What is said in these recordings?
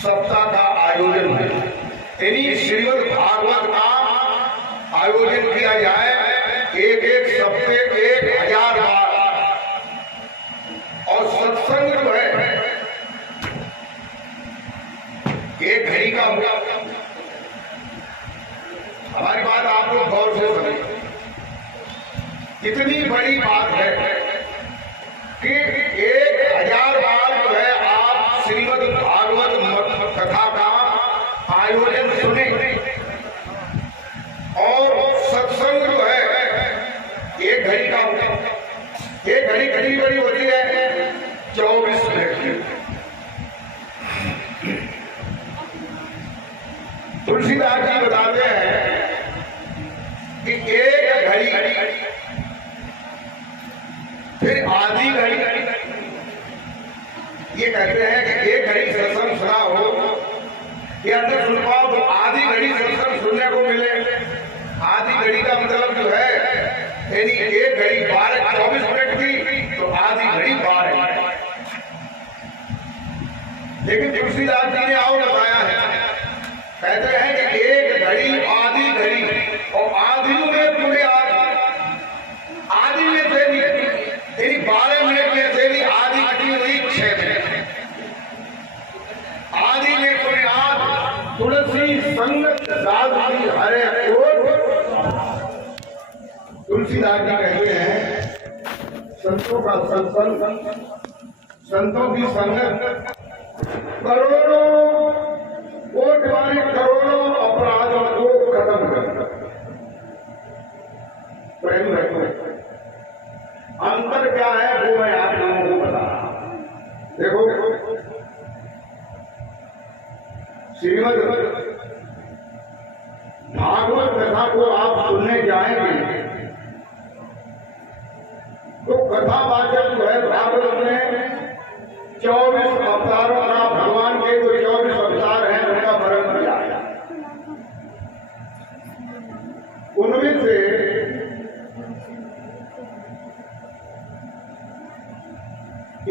सप्ताह का आयोजन है, यानी श्रीमद् भागवत का आयोजन किया जाए एक एक सप्ते 1000 बार। और सत्संग जो है एक घड़ी का होगा। हमारी बात आप लोग गौर से सुनिए, कितनी बड़ी बात है कि 1000 बार जो है आप श्रीमद् भागवत कथा का आयोजन सुने। और सत्संग जो है एक घड़ी का होता है। एक घड़ी कितनी बड़ी होती है? 24 मिनट की। तुलसीदास जी बताते हैं कि एक घड़ी, फिर आधी घड़ी। ये कहते हैं कि एक घड़ी सत्संग सुना हो या न सुन पाओ तो आधी घड़ी सत्संग सुनने को मिले। आधी घड़ी का मतलब जो है यानी एक घड़ी 24 मिनट की, तो आधी घड़ी 12। लेकिन तुलसीदास जी ने और बताया है, कहते हैं कि एक घड़ी आधी घड़ी, और आधी में पूरे आधी में से भी यानी 12 मिनट में से भी आधी घटी हुई 6 मिनट। आधी में पूरे तुलसी संगत दादी हरे कोट। तुलसीदास जी कहते हैं संतों का सत्संग, संतों की संगत करोड़ों कोट वाले करोड़ों अपराधों को खत्म करता। प्रेम रखो। अंतर क्या है वो मैं आप लोगों को बता रहा हूं। देखो, श्रीमद् भागवत कथा को आप सुनने जाएंगे तो कथावाचक जो है भागवत में 24 अवतारों का, भगवान के जो 24 अवतार हैं उनका वर्णन किया है। उनमें से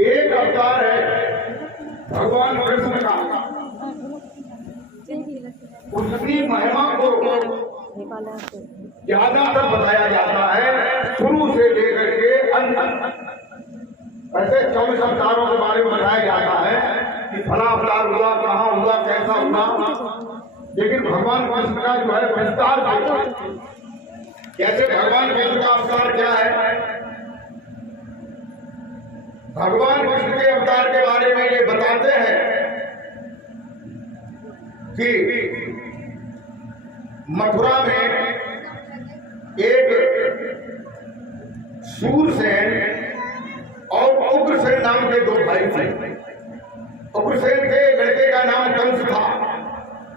एक अवतार है भगवान कृष्ण का। उसकी महिमा को ज्यादातर बताया जाता है शुरू से लेकर के अंत तक। ऐसे 24 अवतारों के बारे में बताया जाता है कि फला अवतार हुआ, कहाँ हुआ, कैसा हुआ। लेकिन भगवान कृष्ण का जो है विस्तार से, कैसे भगवान कृष्ण का अवतार क्या है। भगवान कृष्ण के अवतार के बारे में ये बताते हैं कि मथुरा में एक सूरसेन और उग्रसेन नाम के 2 भाई थे। उग्रसेन के लड़के का नाम कंस था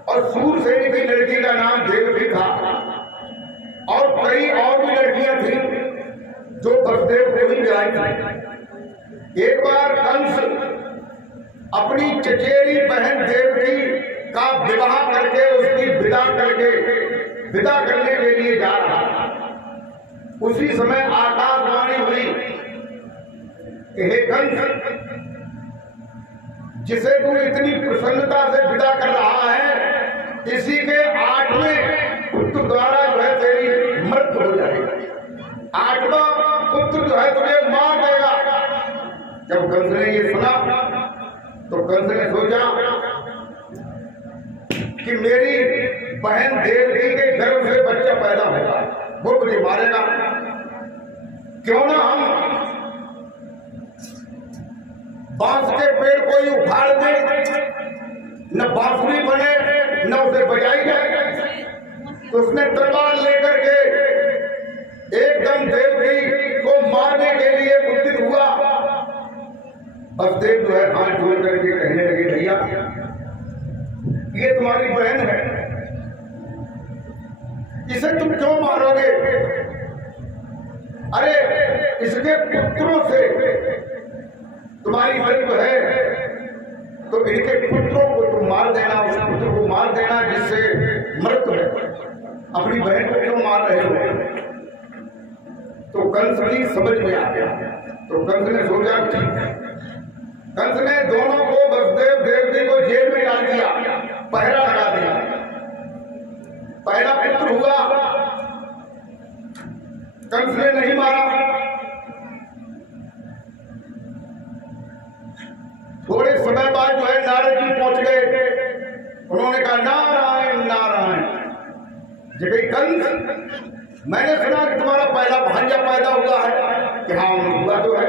और सूरसेन की लड़की का नाम देवकी था। और कई और भी लड़कियां थी जो वसुदेव को ही ब्याही थी। एक बार कंस अपनी चचेरी बहन देवकी का विवाह करके उसकी विदा करने के लिए जा रहा था। उसी समय आकाशवाणी हुई कि हे कंस, जिसे तू इतनी प्रसन्नता से विदा कर रहा है, इसी के 8वें पुत्र द्वारा जो है तेरी मृत्यु हो जाएगी। 8वां पुत्र जो है तुझे मार देगा। जब कंस ने ये सुना तो कंस ने सोचा कि मेरी बहन देवकी के गर्भ से बच्चा पैदा होगा, वो मुझे मारेगा। क्यों ना हम बांस के पेड़ को ही उखाड़ दे, न बांसुरी बने न उसे बजाई जाए। तो उसने तलवार लेकर के एकदम देवकी को मारने के लिए उद्यत हुआ। वसुदेव जो है हाथ जोड़ करके कहने लगे, भैया ये तुम्हारी बहन है, इसे तुम क्यों मारोगे? अरे इसके पुत्रों से तुम्हारी मृत्यु है, तो इनके पुत्रों को तुम मार देना, उस पुत्र को मार देना जिससे मृत्यु है। अपनी बहन को क्यों मार रहे हो? तो कंस नहीं समझ में आ गया। तो कंस ने सोचा ठीक है। कंस ने दोनों को वसुदेव देवकी को जेल में डाल दिया। पहरा लगा दिया। पहला पुत्र हुआ, कंस ने नहीं मारा। थोड़े समय बाद जो है नारद जी पहुंच गए। उन्होंने कहा नारायण नारायण। जब कंस, मैंने सुना कि तुम्हारा पहला भांजा पैदा हुआ है। कि हाँ हुआ तो है।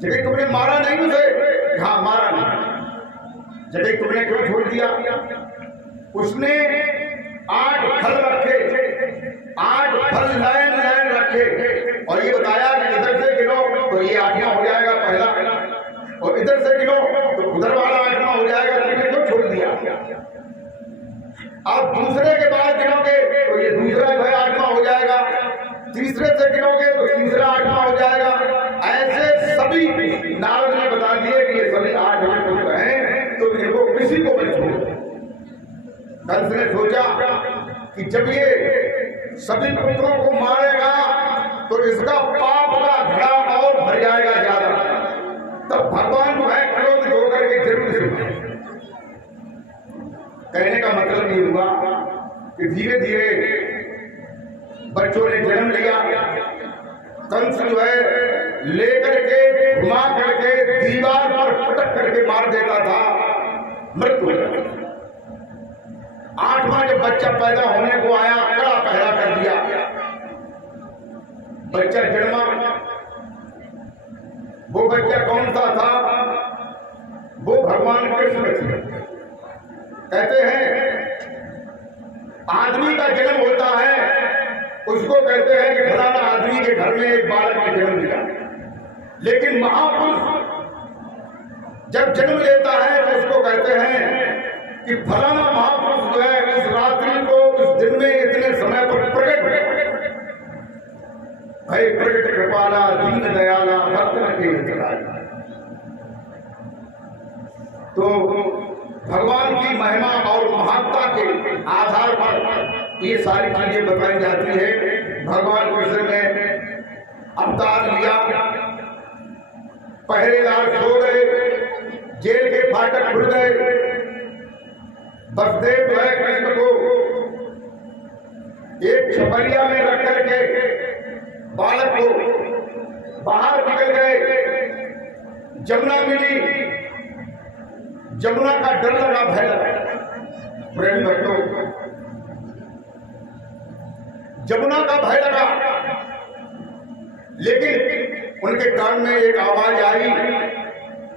जब तुमने मारा नहीं उसे? हाँ मारा नहीं। जब तुमने क्यों छोड़ दिया? उसने 8 फल रखे, 8 फल लाइन लाइन रखे और ये बताया कि इधर से गिनो तो ये 8वां हो जाएगा पहला, और इधर से गिनो तो उधर वाला 8वां हो जाएगा। तुमने क्यों छोड़ दिया? आप दूसरे के बाद गिनोगे तो ये दूसरा जो है 8वां हो जाएगा, तीसरे से गिनोगे तो तीसरा 8वां हो जाएगा। ऐसे सभी नारद ने बता दिए कि ये सभी 8 पुत्र हैं, तो इनको किसी को मत छोड़ो। कंस ने सोचा कि जब ये सभी पुत्रों को मारेगा तो इसका पाप का घड़ा और भर जाएगा ज्यादा। तब भगवान जो है क्रोधित होकर के जरूर से, कहने का मतलब ये हुआ कि धीरे धीरे बच्चों ने जन्म लिया। कंस जो है लेकर के घुमा करके दीवार पर पटक करके मार देता था, मृत्यु हो जाती। 8वां जब बच्चा पैदा होने को आया, कड़ा पहरा कर दिया। बच्चा जन्मा, वो बच्चा कौन सा था? वो भगवान कृष्ण थे। कहते हैं आदमी का जन्म होता है, उसको कहते हैं कि फलाना आदमी के घर में एक बालक का जन्म लिया। लेकिन महापुरुष जब जन्म लेता है तो उसको कहते हैं कि फलाना महापुरुष जो है इस रात्रि को, इस दिन में, इतने समय पर प्रकट भय, प्रकट कृपाला दीन दयाला भक्त के हितकारी। तो भगवान की महिमा और महानता के आधार पर ये सारी चीजें बताई जाती है। भगवान कृष्ण ने अवतार लिया, पहरेदार सो गए, जेल के फाटक खुल गए। वसुदेव जो है कृष्ण को एक छपरिया में रख करके बालक को बाहर निकल गए। जमुना मिली, जमुना का डर लगा, भय लगा। प्रेम भक्तों, जमुना का भय लगा, लेकिन उनके कान में एक आवाज आई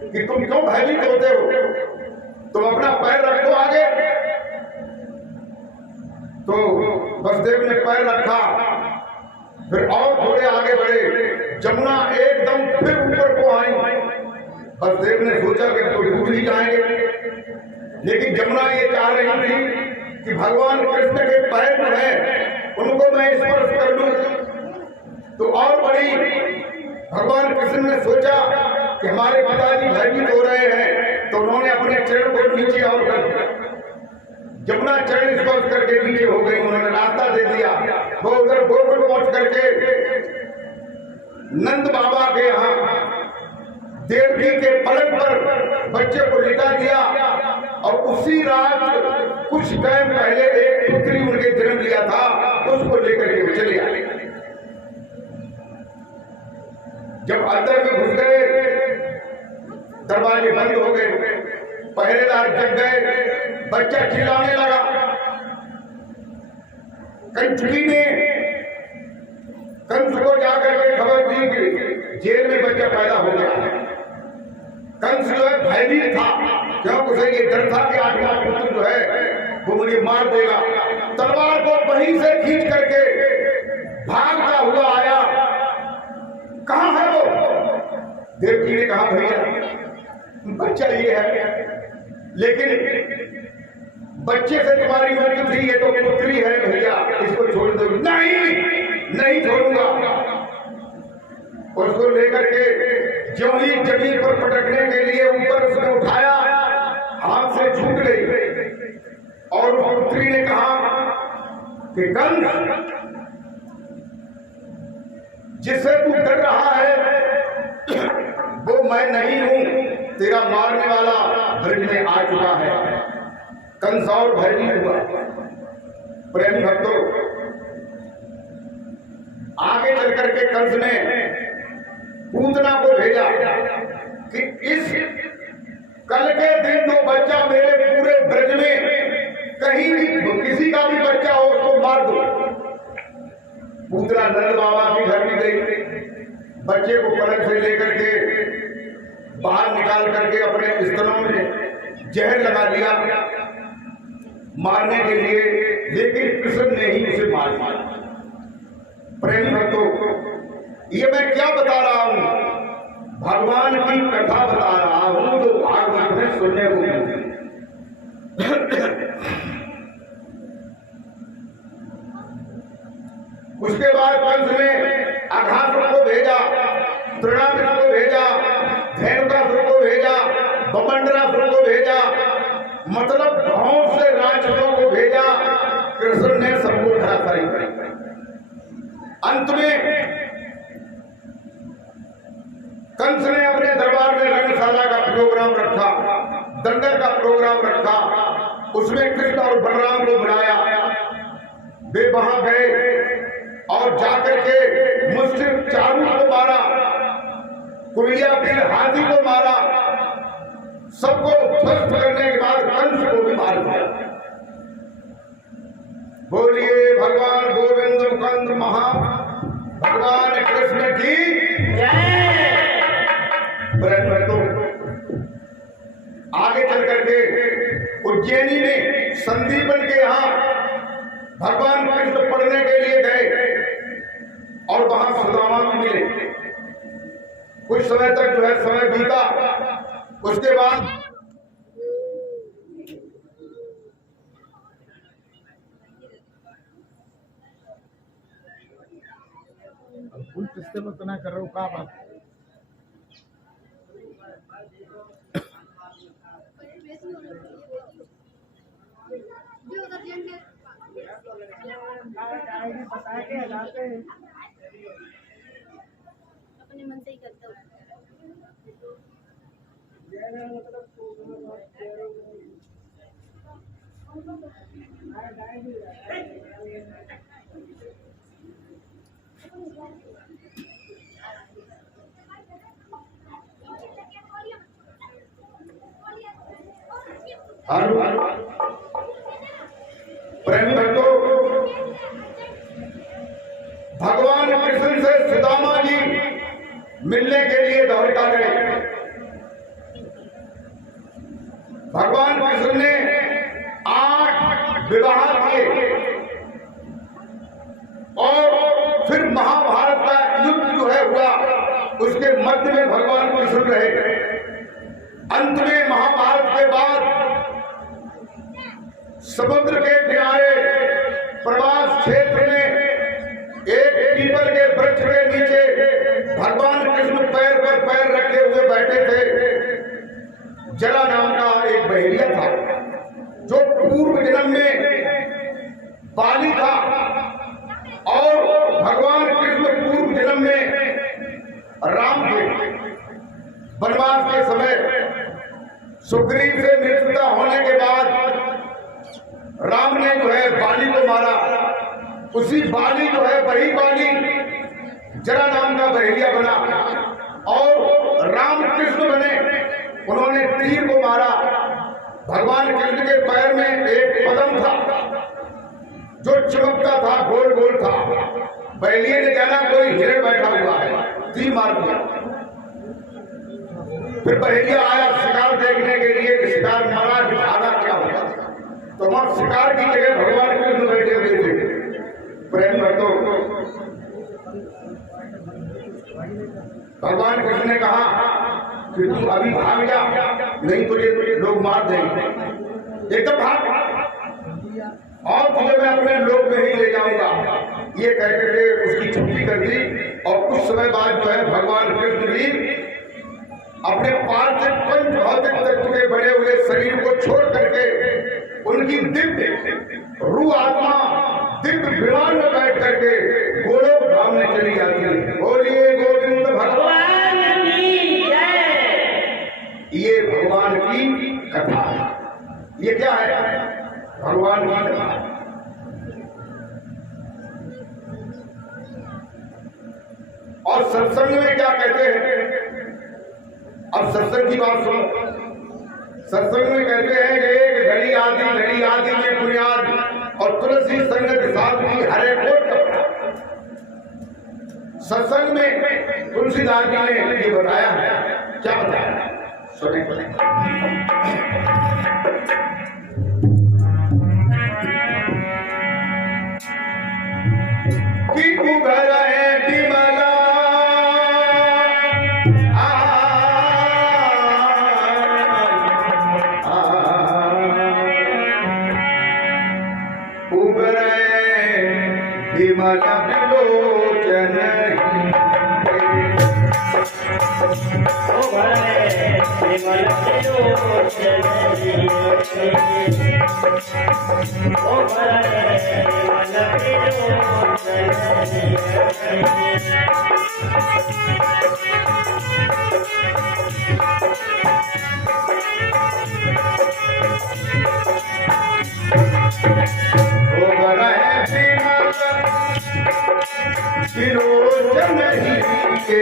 कि तुम क्यों भयभीत होते हो? तुम अपना पैर रखो आगे। तो वसुदेव ने पैर रखा, फिर और थोड़े आगे बढ़े, जमुना एकदम फिर ऊपर को आई। वसुदेव ने सोचा कि तो डूब ही जाएंगे, लेकिन जमुना ये चाह रही थी कि भगवान कृष्ण के पैर जो है उनको मैं स्पर्श कर लूं। तो और बड़ी भगवान कृष्ण ने सोचा कि हमारे पिताजी भयभीत हो रहे हैं, तो उन्होंने अपने चरण को नीचे और कर दिया। जमुना चरण स्पर्श करके नीचे हो गई, उन्होंने रास्ता दे दिया। वो उधर गोकुल पहुंच करके नंद बाबा के यहाँ देवकी के पलंग पर बच्चे को लिटा दिया, और उसी रात कुछ टाइम पहले एक पुत्री उनके जन्म लिया था, उसको लेकर के चले आए। जब अंदर में घुस गए, दरवाजे बंद हो गए, पहरेदार जग गए, बच्चा चिल्लाने लगा। कंचुली ने कंस को जाकर के खबर दी कि जेल में बच्चा पैदा हो गया है। कंस जो है भयभीत था, क्यों? उसे ये डर था कि 8वां पुत्र जो है वो मुझे मार देगा। तलवार को वहीं से खींच करके भागता हुआ आया। कहां है वो? देवकी ने कहा भैया बच्चा ये है, लेकिन बच्चे से तुम्हारी मृत्यु थी, ये तो पुत्री है भैया, इसको छोड़ दो। नहीं छोड़ूंगा। उसको लेकर के जो ही जमीन पर पटकने के लिए ऊपर उसने उठाया, हाथ से छूट गई। और पुत्री ने कहा कि कंस, जिससे तू डर रहा है वो मैं नहीं हूं, तेरा मारने वाला ब्रज में आ चुका है। कंस और भयभीत हुआ। प्रेमी भक्तों, आगे चल करके कंस ने पूतना को भेजा कि इस कल के दिन जो बच्चा मेरे पूरे ब्रज में कहीं भी किसी का भी बच्चा हो उसको मार दो। पूतना नंद बाबा के घर में गई, बच्चे को पलक से लेकर के बाहर निकाल करके अपने स्तनों में जहर लगा दिया मारने के लिए, लेकिन कृष्ण ने ही उसे मार दिया। प्रेमी भक्तों, ये मैं क्या बता रहा हूं? भगवान की कथा बता रहा हूं जो भागवत में सुनने को मिलती। उसके बाद कंस ने अघासुर को भेजा, तृणासुर को भेजा, धेनुकासुर को भेजा, बमंडरासुर को भेजा, मतलब बहुत से राक्षसों को भेजा। कृष्ण ने सबको धराशायी करी। अंत में कंस ने अपने दरबार में रंगशाला का प्रोग्राम रखा, दंगल का प्रोग्राम रखा, उसमें कृष्ण और बलराम को बुलाया। वे वहां गए और जाकर के मुश्किल चारू को मारा, कुड़िया बिल हाथी को मारा, सबको ध्वस्त करने के बाद कंस को भी मार दिया। बोलिए भगवान गोविंद मुकुंद महा भगवान कृष्ण की जय। आगे चल करके उज्जैनी में संदीपन के यहां भगवान कृष्ण पढ़ने के लिए गए और वहां सुदामा भी मिले। कुछ समय तक जो है समय बीता। उसके बाद फुल किस्ते में तो ना कर रहा हूँ का बात बता के जाते हैं अपने मन से ही करता हूँ। प्रेमी भक्तों, भगवान कृष्ण से सुदामा जी मिलने के लिए द्वारका गए। भगवान कृष्ण ने 8 विवाह किए और फिर महाभारत का युद्ध जो है हुआ, उसके मध्य में भगवान कृष्ण रहे। अंत में महाभारत के बाद समुद्र के किनारे प्रवास क्षेत्र में एक पीपल के वृक्ष के नीचे भगवान कृष्ण पैर पर पैर रखे हुए बैठे थे। जला नाम का एक बहेलिया था जो पूर्व जन्म में बाली था और भगवान कृष्ण पूर्व जन्म में राम थे। वनवास के समय सुग्रीव से मित्रता होने के बाद राम ने जो है बाली को मारा। उसी बाली जो है वही बाली जरा नाम का बहेलिया बना और राम कृष्ण बने। उन्होंने तीर को मारा। भगवान कृष्ण के पैर में एक पदम था जो चमकता था, गोल गोल था। बहेलिये ने जाना कोई हिरण बैठा हुआ है, तीर मार दिया। फिर बहेलिया आया शिकार देखने के लिए कि शिकार मारा कि भागा क्या होगा, तो वहां शिकार की जगह भगवान कृष्ण बैठे हुए थे। प्रेम भक्तों, भगवान कृष्ण ने कहा कि तू अभी भाग जा, नहीं तुझे लोग मार देंगे। एकदम भाग और तुझे मैं अपने लोक में ही ले जाऊंगा। ये कहकर के उसकी छुट्टी कर दी और कुछ समय बाद जो है भगवान कृष्ण भी अपने पार्थिव पंच भौतिक तत्व के बने हुए शरीर को छोड़ करके उनकी दिव्य रूह आत्मा दिव्य विमान में बैठ करके गोलोक धाम में चली जाती है। बोलिए गोविंद भगवान की जय। ये भगवान की कथा है। ये क्या है? भगवान की कथा। और सत्संग में क्या कहते हैं? अब सत्संग की बात सुनो। सत्संग में कहते हैं कि एक घड़ी आदि में बुनियाद और तुलसी संगत साथ की हरे कोट कपड़ा। सत्संग में तुलसीदास जी ने ये बताया है। क्या बताया? सुने कि उगर है विमला उगर विमल विलोचन विलोचन ही के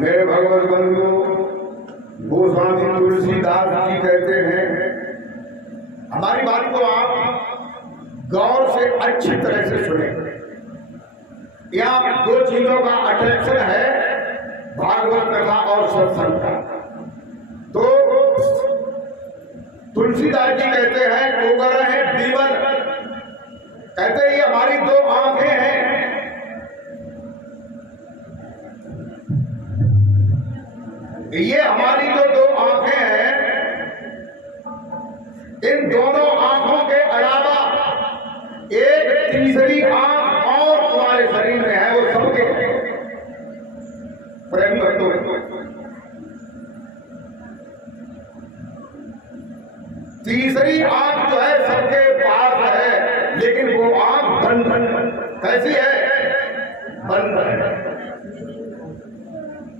मेरे भगवत बंधु गोस्वामी तुलसीदास जी कहते हैं, हमारी बात को आप गौर से अच्छी तरह से सुने। यहाँ दो चीजों का अट्रैक्शन है, भागवत कथा और सत्संग का। तो तुलसीदास जी कहते हैं उगर है विमल, कहते हैं ये हमारी दो आंखें हैं। ये हमारी जो दो आंखें हैं, इन दोनों आंखों के अलावा एक तीसरी आंख और तुम्हारे शरीर में है, वो सबके प्रेमी भक्तों तीसरी आंख जो है सबके पास है, लेकिन वो आंख बंद। कैसी है? बंद है।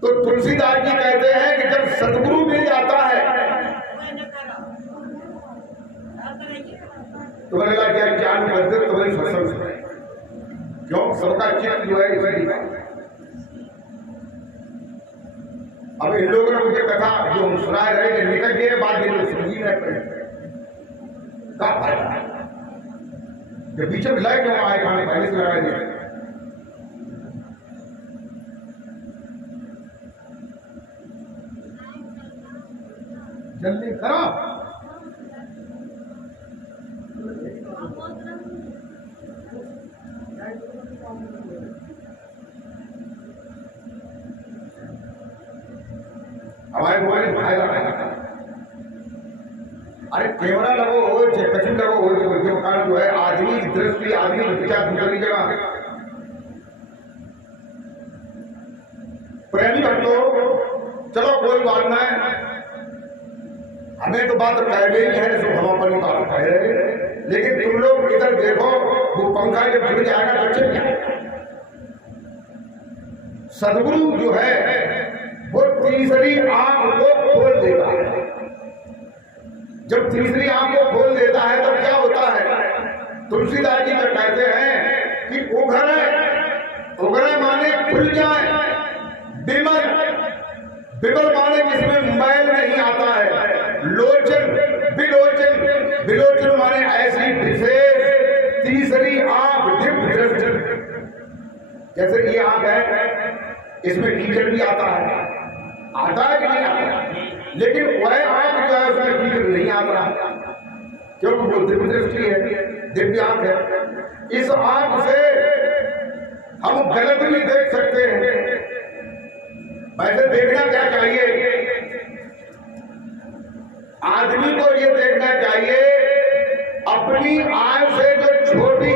तो तुलसीदास जी कहते हैं कि जब सदगुरु मिल जाता है तो मैंने कहा क्या ज्ञान बदल तुम्हें सत्संग सुने, क्यों? सबका चित्त जो है इसी बात। अब इन लोगों ने मुझे कथा जो हम सुनाए रहे कि निकल गए बात ये लोग समझी नहीं पड़े क्या फायदा? जब पीछे मिलाए क्यों आए खाने पहले से लगाए नहीं। जल्दी करो। हमारे मोबाइल फायदा है। अरे कैमरा लगो हो, कचू लगो हो, जो कारण जो है आदमी दृष्टि आदमी विचार दूसरी जगह। प्रेमी भक्तों, चलो कोई बात नहीं, हमें तो बात कह गई है, जो हम अपनी बात कह रहे हैं, लेकिन तुम लोग इधर देखो, वो पंखा जब गिर जाएगा तो चल जाएगा। सदगुरु जो है वो तीसरी आंख को खोल देता है। जब तीसरी आंख को खोल देता है तब क्या होता है? तुलसीदास जी तो कहते हैं कि उघरे माने खुल जाए, विमल माने जिसमें मैल नहीं आता है, विलोचन माने ऐसी विशेष तीसरी आंख दिव्य दृष्टि। जैसे ये आंख है, इसमें कीचड़ भी आता है, आता है कि नहीं आता, लेकिन वह आंख जो है उसमें फिक्र नहीं आता, क्योंकि वो दिव्य दृष्टि है, दिव्य आंख है। इस आंख से हम गलत भी देख सकते हैं। वैसे देखना क्या चाहिए, आदमी को ये देखना चाहिए अपनी आय से जो छोटी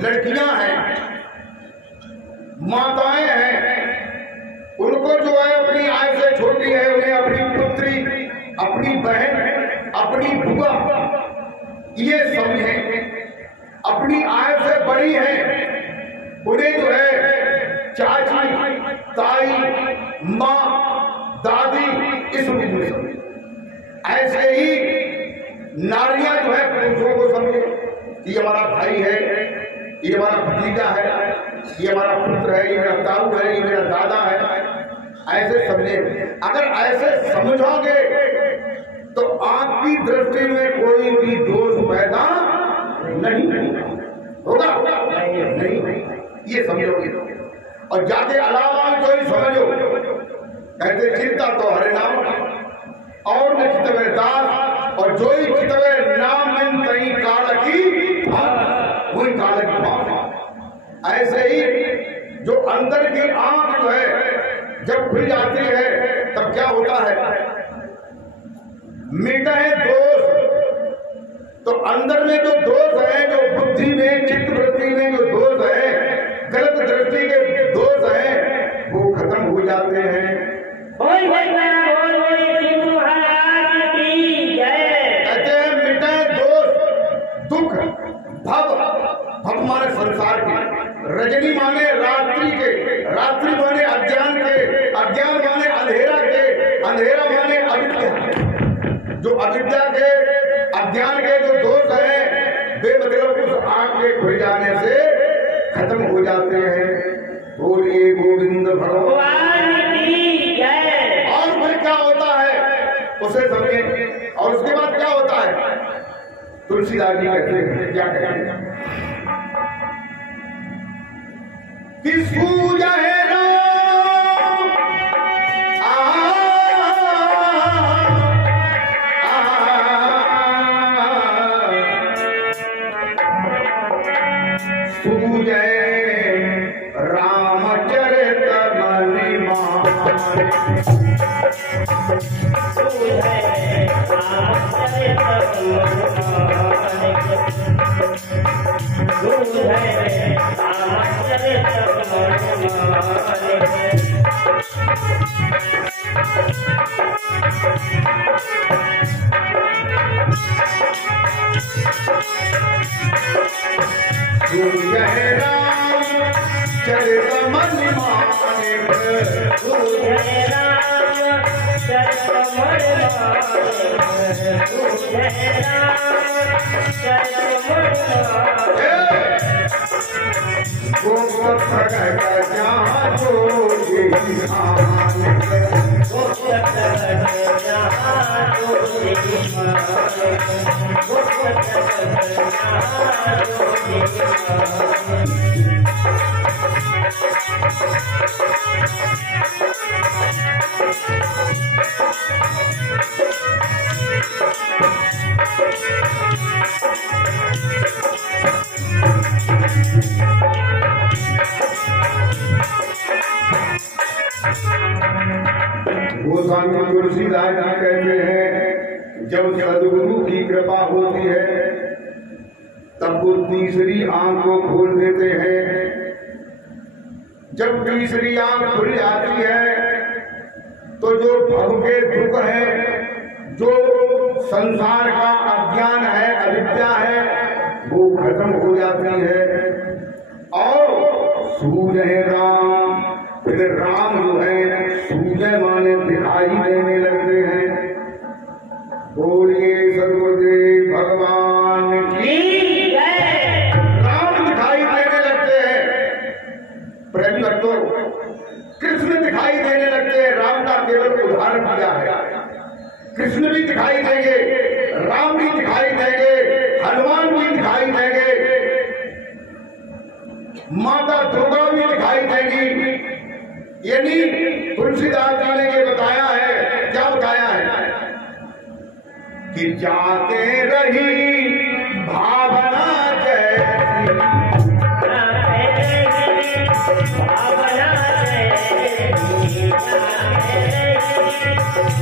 लड़कियां हैं, माताएं हैं, उनको जो है अपनी आय से छोटी है, उन्हें अपनी पुत्री, अपनी बहन, अपनी बुआ ये समझें। अपनी आय से बड़ी है उन्हें जो है चाची, ताई, माँ, दादी इस रूप में समझे। ऐसे ही नारियां जो है पुरुषों को समझे कि ये हमारा भाई है, ये हमारा भतीजा है, ये हमारा पुत्र है, ये मेरा ताऊ है, ये मेरा दादा है, ऐसे समझे। अगर ऐसे समझोगे तो आपकी दृष्टि में कोई भी दोष पैदा नहीं होगा, नहीं, ये समझोगे। और जाके अलावा जो ही समझो, कहते चिंता तो हरे नाम और न चितवे दास, और जो ही चितवे नाम में तई काल की वही काल की भाव। ऐसे ही जो अंदर की आंख जो है जब खुल जाती है तब क्या होता है, मिटे दोष। तो अंदर में जो दोष है, जो बुद्धि में, चित्त वृत्ति में जो दोष है, गलत दृष्टि के दोष है, वो खत्म हो जाते हैं। कहते हैं मिटे दोष, दुख, भव, भव माने संसार के, रजनी माने रात्रि के, रात्रि माने अज्ञान के, अज्ञान माने अंधेरा के, अंधेरा माने अविद्या। जो अविद्या के, अज्ञान के जो दोष है बेमतलब उस आंख के खुल जाने से खत्म हो जाते हैं। बोलिए गोविंद भगवान की जय। और फिर क्या होता है उसे समझिए। और उसके बाद क्या होता है, तुलसीदास जी कहते हैं, क्या कहते हैं कि सूझे रामचरित गोस्वामी तुलसीदास जी कहते हैं जब सदगुरु की कृपा होती है तब वो तीसरी आंख को खोल देते हैं। जब तीसरी आंख खुल जाती है तो जो भव के दुख है, जो संसार का अज्ञान है, अविद्या है, वो खत्म हो जाती है। और सूझे राम, फिर राम जो है सूझे माने दिखाई देने लगते हैं। बोलिए सदगुरुदेव भगवान की जय। राम दिखाई देने लगते हैं, प्रेम भक्तों, कृष्ण दिखाई देने लगते हैं। राम का केवल उदाहरण दिया है। कृष्ण भी दिखाई देंगे, राम भी दिखाई देंगे, हनुमान भी दिखाई देंगे, माता दुर्गा भी दिखाई देगी। यानी तुलसीदास जी ने ये बताया है, क्या बताया है कि जाते रही भावना जैसी, भावना जैसी,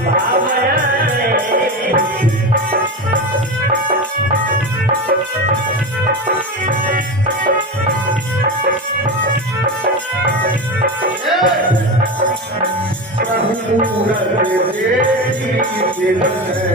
भावना जैसी। प्रभु रघुवीर दिल है,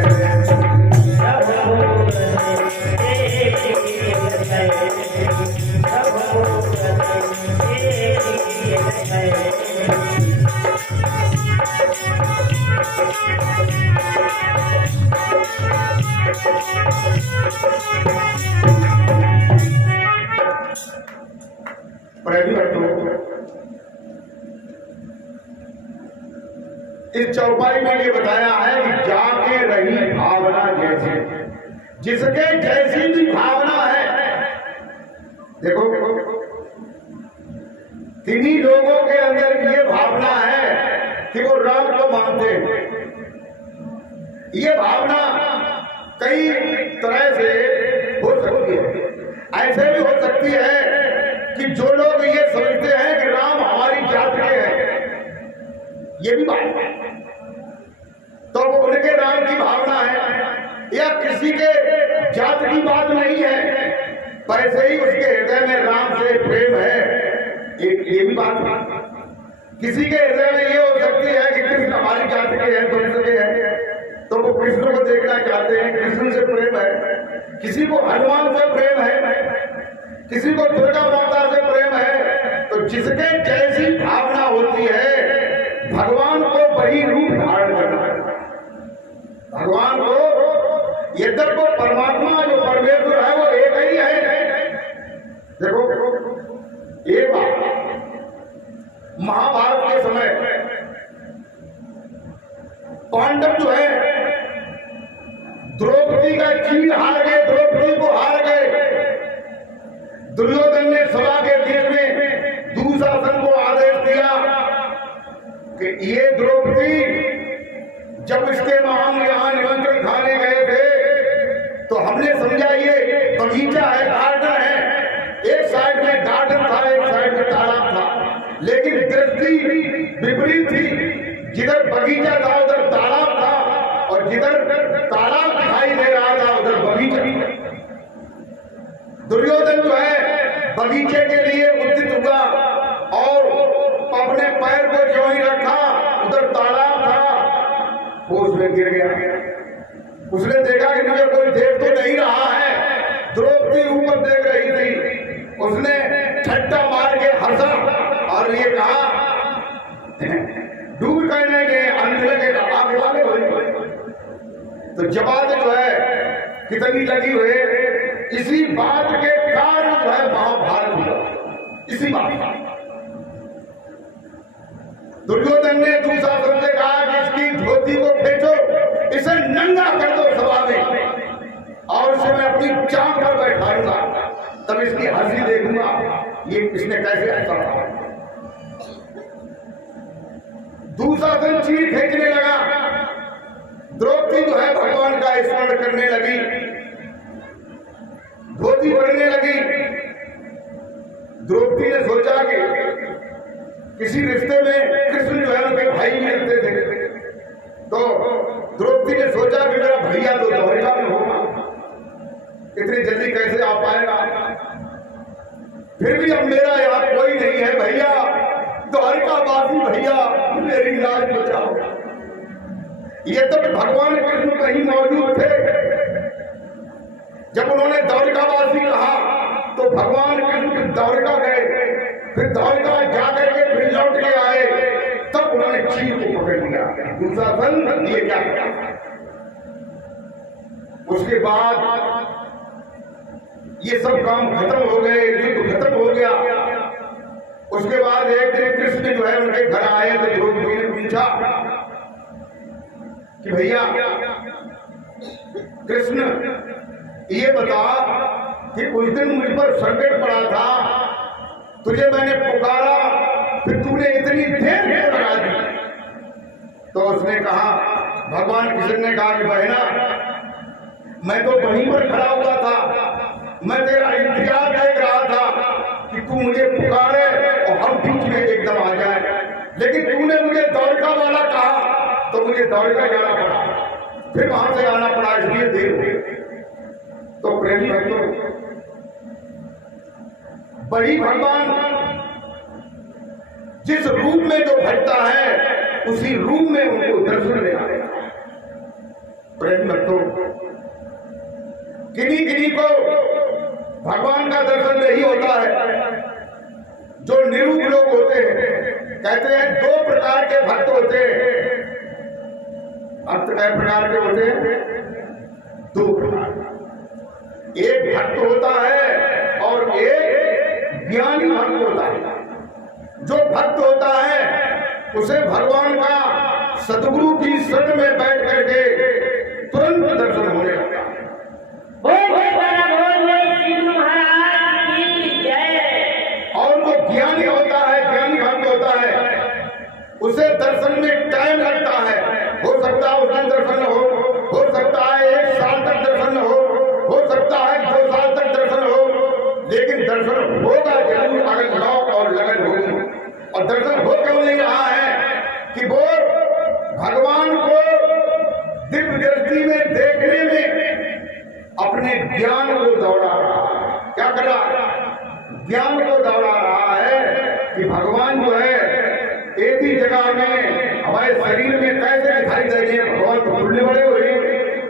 इस चौपाई में ये बताया है कि जाके रही भावना जैसी, जिसके जैसी भी भावना है। देखो किन्हीं लोगों के अंदर ये भावना है कि वो राम को मानते हैं। ये भावना कई तरह से हो सकती है। ऐसे भी हो सकती है कि जो लोग ये समझते हैं कि राम हमारी जात के हैं, ये भी बात है, तो वो उनके राम की भावना है, या किसी के जात की बात नहीं है, वैसे ही उसके हृदय में राम से प्रेम है, ये भी बात है। किसी के हृदय में ये हो सकती है कि कृष्ण हमारी जात के हैं, तुमसे के हैं, तो वो कृष्ण को देखना चाहते हैं, कृष्ण से प्रेम है। किसी को हनुमान से प्रेम है, किसी को दुर्गा माता से प्रेम है। तो जिसके जैसी भावना होती है, भगवान को वही रूप धारण करना है। भगवान को यद्यप वो परमात्मा जो परमेश्वर है वो एक ही है। देखो एक बात, महाभारत के समय पांडव जो है द्रौपदी का चीर हार गए, द्रौपदी को हार गए। दुर्योधन ने सभा के बीच में दुशासन को आदेश दिया कि ये द्रौपदी जब इसके हम यहाँ निमंत्रण खाने गए थे तो हमने समझा ये बगीचा है, गार्डन है। एक साइड में गार्डन था, एक साइड में तालाब था, लेकिन दृष्टि विपरीत थी। जिधर बगीचा था उधर तालाब था, और जिधर तालाब दिखाई दे रहा था उधर बगीचा। दुर्योधन जो है बगीचे के लिए उद्यत हुआ और अपने पैर को जो ही रखा उधर तालाब था, वो उसमें गिर गया। उसने देखा कि मुझे कोई देख तो नहीं रहा है, द्रौपदी ऊपर देख रही थी। उसने ठट्टा मार के हंसा और ये कहा डूब करने के अंधेरे के आग वाले हुए। तो जवाब जो है कितनी लगी हुई, इसी बात के कारण जो है महाभारत हुआ, इसी बात। दुर्योधन ने दुशासन से कहा कि इसकी धोती को खींचो, इसे नंगा कर दो सभा में, और इसे मैं अपनी चाक पर बैठाऊंगा, तब इसकी हंसी देखूंगा ये इसने कैसे ऐसा कहा। दुशासन चीर खींचने लगा, द्रौपदी जो है भगवान का स्मरण करने लगी, धोती पड़ने लगी। द्रौपदी ने सोचा कि किसी रिश्ते में कृष्ण जो है उनके भाई मिलते थे, तो द्रौपदी ने सोचा कि मेरा भैया तो द्वारिका में होगा, इतनी जल्दी कैसे आ पाएगा। फिर भी अब मेरा यहाँ कोई नहीं है, भैया द्वारिकावासी भैया मेरी लाज बचाओ। ये तो भगवान कृष्ण कहीं मौजूद थे। जब उन्होंने द्वारिकावासी कहा तो भगवान कृष्ण द्वारिका गए, फिर द्वारिका जाकर के फिर लौट के आए, तब उन्होंने चीर को पकड़ लिया। दुशासन ये क्या किया। उसके बाद ये सब काम खत्म हो गए, युद्ध खत्म हो गया। उसके बाद एक दिन कृष्ण जो है उनके घर आए तो द्रौपदी ने पूछा कि भैया कृष्ण ये बता कि उस दिन मुझ पर संकट पड़ा था, तुझे मैंने पुकारा फिर तूने इतनी देर क्यों लगा दी? तो उसने कहा, भगवान कृष्ण ने कहा कि बहना, मैं तो वहीं पर खड़ा हुआ था, मैं तेरा इंतजार देख रहा था कि तू मुझे पुकारे और हम बीच में एकदम आ जाए, लेकिन तूने मुझे द्वारका वाला कहा तो मुझे द्वारका जाना पड़ा, फिर वहां से आना पड़ा, इसलिए देर हुई। तो प्रेमी भक्तों, वही भगवान जिस रूप में जो भटता है उसी रूप में उनको दर्शन देना है। प्रेम भक्तों, किन्हीं को भगवान का दर्शन नहीं होता है। जो निरूप लोग होते हैं, कहते हैं दो प्रकार के भक्त होते हैं। भक्त कै प्रकार के होते हैं? दो प्रकार। एक भक्त होता है और एक ज्ञानी भक्त होता है। जो भक्त होता है उसे भगवान का सतगुरु की शरण में बैठ करके तुरंत दर्शन होने लगता है। और जो ज्ञानी होता है, ज्ञानी भक्त होता है, उसे दर्शन में टाइम लगता है। हो सकता है उस दिन दर्शन हो सकता है 1 साल तक दर्शन हो सकता है 2 साल तक दर्शन हो, लेकिन दर्शन होगा जरूर अगर लौक और लगन होगी। और दर्शन हो क्यों नहीं रहा है कि वो भगवान को दिव्य दृष्टि में देखने में अपने ज्ञान को दौड़ा रहा है। क्या कर रहा है? ज्ञान को दौड़ा रहा है कि भगवान जो है एक ही जगह में हमारे शरीर में कैसे दिखाई दे रहे हैं। भगवान तो खुले बड़े हुए,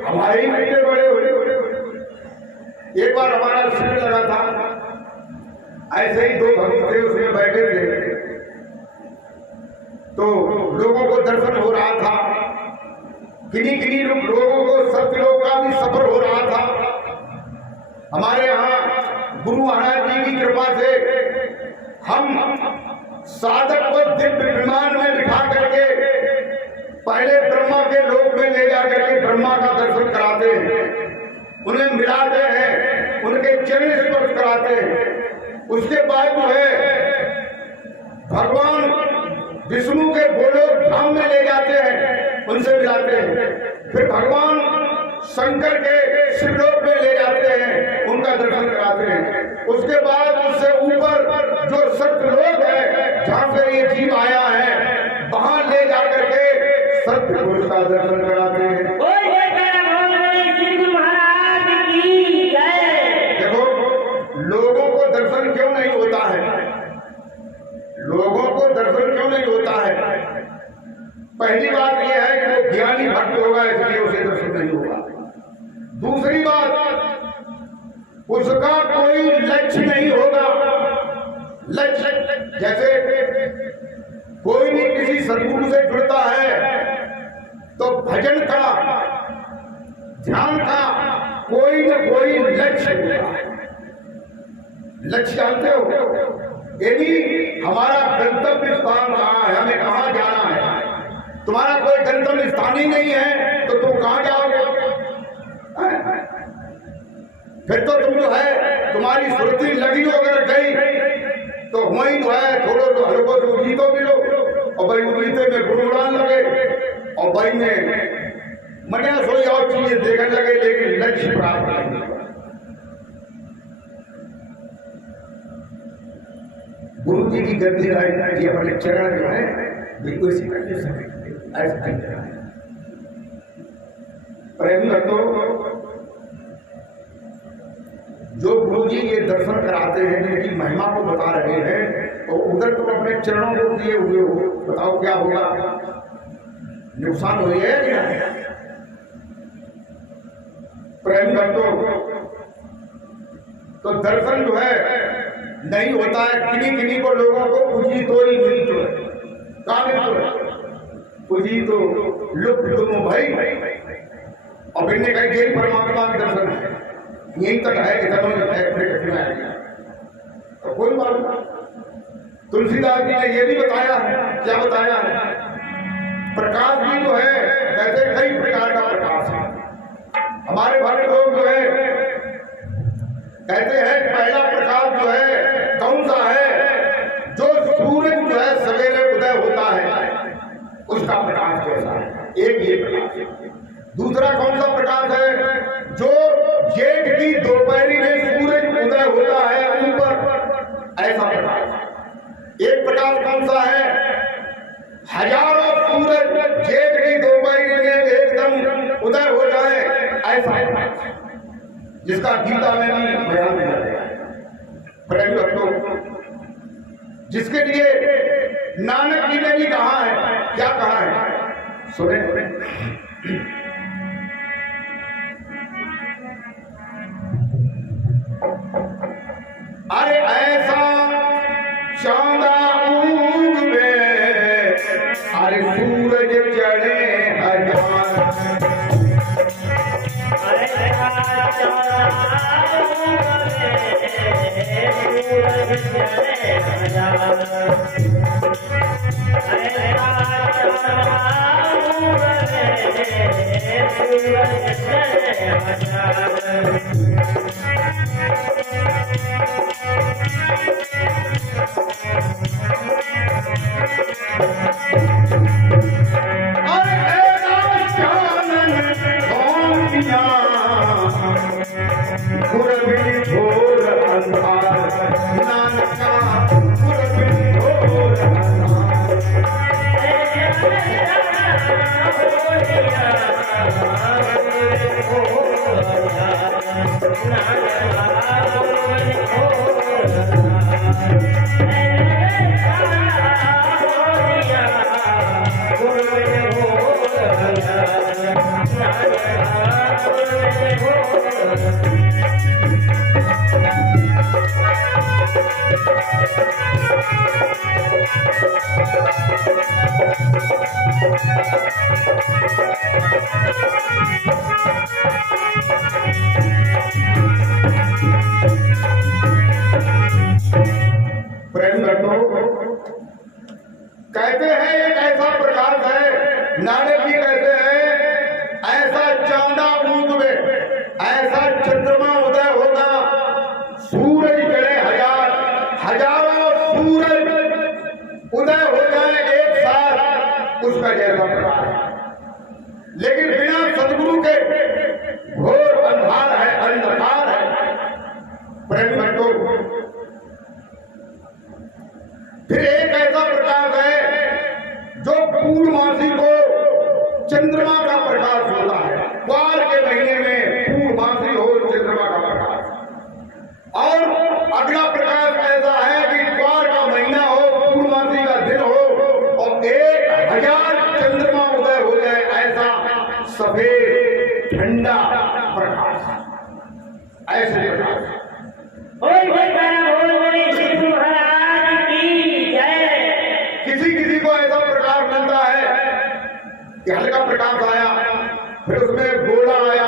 हमारे ही बच्चे बड़े हुए। एक बार हमारा शिविर लगा था, ऐसे ही 2 भक्त थे, उसमें बैठे थे, तो लोगों को दर्शन हो रहा था। किन्हीं लोगों को सत्यलोक का भी सफर हो रहा था। हमारे यहाँ गुरु महाराज जी की कृपा से हम साधक को दिव्य विमान में बिठा करके पहले ब्रह्मा के लोक में ले जा करके ब्रह्मा का दर्शन कराते हैं, उन्हें मिलाते हैं, उनके चरण स्पर्श कराते हैं। उसके बाद जो है भगवान विष्णु के गोलोक धाम में ले जाते हैं, उनसे मिलाते हैं। फिर भगवान शंकर के शिवलोक में ले जाते हैं, उनका दर्शन कराते हैं। उसके बाद उससे ऊपर जो सत्यलोक है, जहां से ये जीव आया है, वहां ले जाकर के सत्य पुरुष का दर्शन कराते हैं। देखो, लोगों को दर्शन क्यों नहीं होता है? लोगों को दर्शन क्यों नहीं होता है? पहली बात यह है कि वो ज्ञानी भक्त होगा, इसलिए उसे दर्शन नहीं होगा। दूसरी बात, उसका कोई लक्ष्य नहीं होगा। लक्ष्य जैसे कोई भी किसी सदगुरु से जुड़ता है तो भजन का, ध्यान का कोई न कोई लक्ष्य होगा। लक्ष्य जानते हो? यदि हमारा गंतव्य स्थान कहाँ है, हमें कहाँ जाना है, तुम्हारा कोई गंतव्य स्थान ही नहीं है तो तुम कहाँ जाओगे? फिर तो तुम जो है तुम्हारी सुरती लगी अगर गई तो वही जो है थोड़ा जो हल्को जो गीतों मिलो और भाई गीते में गुणगान लगे और भाई में मनिया सोई और चीजें देखने लगे, लेकिन लक्ष्य प्राप्त नहीं। गुरु जी की गद्दी राय अपने चरण जो है बिल्कुल इसी करके सके ऐसा है। प्रेम भक्तों, जो गुरु जी ये दर्शन कराते हैं, जिनकी महिमा को बता रहे हैं, तो उधर तुम अपने चरणों को किए हुए हो, बताओ क्या होगा? नुकसान हो है क्या? प्रेम भक्तों, तो दर्शन जो है नहीं होता है। किन्हीं को लोगों को पूजी तो ही मिलती है, पूजी तो लुप्त तुम भाई, और फिर ने कहा यही परमात्मा का दर्शन है, यही तक है, इतना है, तो कोई बात नहीं। तुलसीदास जी ने यह भी बताया है, क्या बताया है? प्रकाश भी जो है कहते कई प्रकार का प्रकाश है। हमारे भारत लोग जो है कहते हैं पहला प्रकाश जो है कौन सा है? जो सूरज जो है उसका प्रकाश कैसा है? एक ये प्रकाश है। दूसरा कौन सा प्रकाश है? जो जेठ की दोपहरी में सूरज उदय होता है ऊपर, ऐसा प्रकाश। एक प्रकाश कौन सा है? हजारों सूरज जेठ की दोपहरी में एकदम उदय हो जाए, ऐसा प्रकाश, जिसका गीता में भी बयान दिया गया है। प्रेम भक्तों, जिसके लिए नानक जी ने भी कहा है, क्या कहा है? सुने। अरे ऐसा चांदा उगे, अरे सूरज चढ़े हजार, ऐसा चांदा उगे, सूरज चढ़े हजार, ऐसा चांदा उगे, सूरज चढ़े हजार। कहते हैं एक ऐसा प्रकाश है, नानक जी कहते हैं ऐसा चांदा उगे, ऐसा चंद्रमा उदय होगा, सूरज चढ़े हजार, हजारों सूरज उदय हो जाए एक साथ, उसका जैसा प्रकाश। लेकिन बिना सदगुरु के घोर अंधार है, अंधकार है। प्रेम भक्तों, फिर एक ऐसा प्रकाश है जो पूर्णमासी को चंद्रमा का प्रकाश होता है। क्वार के महीने में पूर्णमासी हो चंद्रमा का प्रकाश। और अगला प्रकाश ऐसा है कि क्वार का महीना हो, पूर्णमासी का दिन हो और 1000 चंद्रमा उदय हो जाए, ऐसा सफेद ठंडा प्रकाश। ऐसे प्रकाश किसी को ऐसा प्रकाश मिलता है कि हल्का प्रकाश आया, फिर उसमें गोला आया,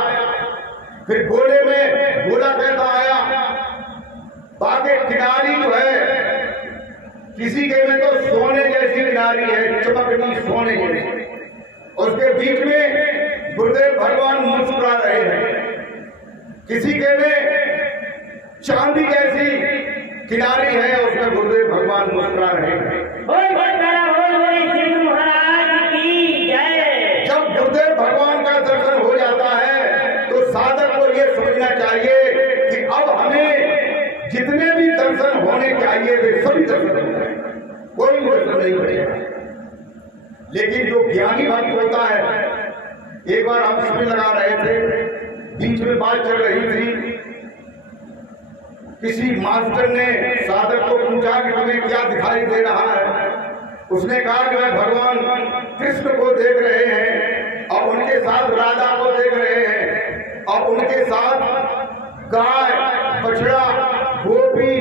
फिर गोले में गोला कैसा आया, बाकी किनारी जो है किसी के में तो सोने जैसी किनारी है, चमकती सोने जैसी, उसके बीच में गुरुदेव भगवान मुस्कुरा रहे हैं। किसी के में चांदी जैसी किनारी है, उसमें गुरुदेव भगवान मुस्कुरा रहे हैं। जब गुरुदेव भगवान का दर्शन हो जाता है तो साधक को यह समझना चाहिए कि अब हमें जितने भी दर्शन होने चाहिए वे सभी दर्शन हो जाए, कोई दर्शन नहीं बचेगा। लेकिन जो ज्ञानी भक्त होता है, एक बार हम समय लगा रहे थे, बीच में बात चल रही थी, किसी मास्टर ने साधक को पूछा कि तुम्हें क्या दिखाई दे रहा है? उसने कहा कि मैं भगवान कृष्ण को देख रहे हैं और उनके साथ राधा को देख रहे हैं और उनके साथ गाय, बछड़ा, गोपी,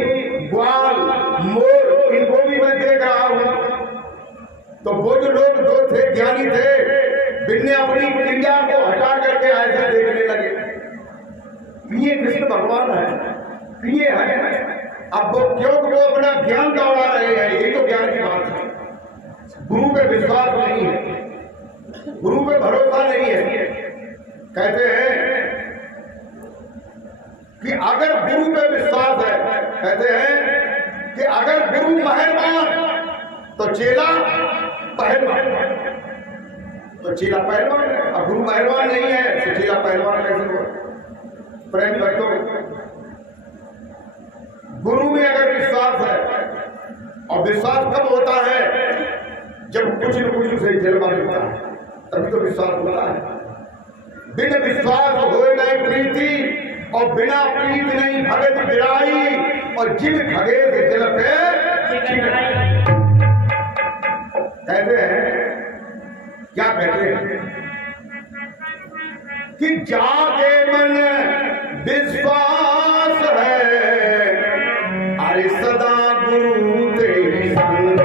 ग्वाल, मोर, इनको भी मैं देख रहा हूं। तो वो जो लोग जो थे ज्ञानी थे, बिन्ने अपनी क्रिया को हटा करके ऐसे देखने लगे। ये कृष्ण भगवान है, ये है। अब वो क्यों वो अपना ज्ञान दौड़ा रहे हैं, यही तो ज्ञान की बात है। गुरु पे विश्वास नहीं है, गुरु पे भरोसा नहीं है। कहते हैं कि अगर गुरु पे विश्वास है, कहते हैं कि अगर गुरु मेहरबान तो चेला पहलवान। तो चेला पहलवान है, और गुरु पहलवान नहीं है तो चेला पहलवान कैसे हो? प्रेम बैठो, गुरु में अगर विश्वास है, और विश्वास कब होता है जब कुछ न कुछ उसे जलवा मिलता है, तभी तो विश्वास होता है। बिन विश्वास होए नहीं प्रीति, और बिना प्रीति नहीं भगत बिराई, और जिन खगे से जल पे कहते हैं, क्या कहते हैं कि जाके मन विश्वास है, अरे सदा गुरु तेरी संग।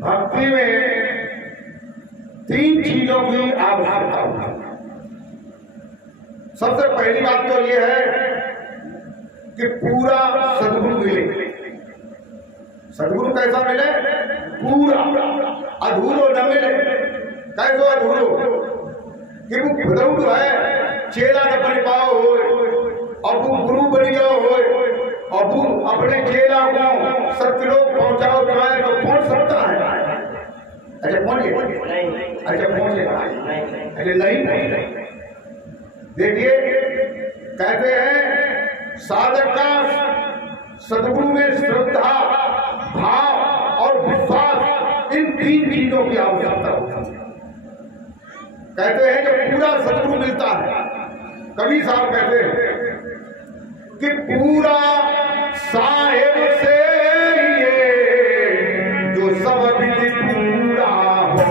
भक्ति में तीन चीजों की आवश्यकता होती है। सबसे पहली बात तो यह है कि पूरा सद्गुरु मिले। सद्गुरु कैसा मिले? पूरा, अधूरो न मिले। कैसो अधूरो कि वो खुद है चेला न बन पाओ हो, और वो गुरु बन जाओ हो, और वो अपने चेला को सत्यलोक पहुंचाओ चाहे तो पहुंच सकता है। अच्छा पहुंचे? अच्छा पहुंचेगा? अरे नहीं। देखिए कहते हैं साधक का सद्गुरु में श्रद्धा, भाव और विश्वास, इन तीन चीजों की आवश्यकता होती है। कहते हैं कि पूरा सद्गुरु मिलता है। कवि साहब कहते हैं कि पूरा साहेब से ये जो सब विधि पूरा हो,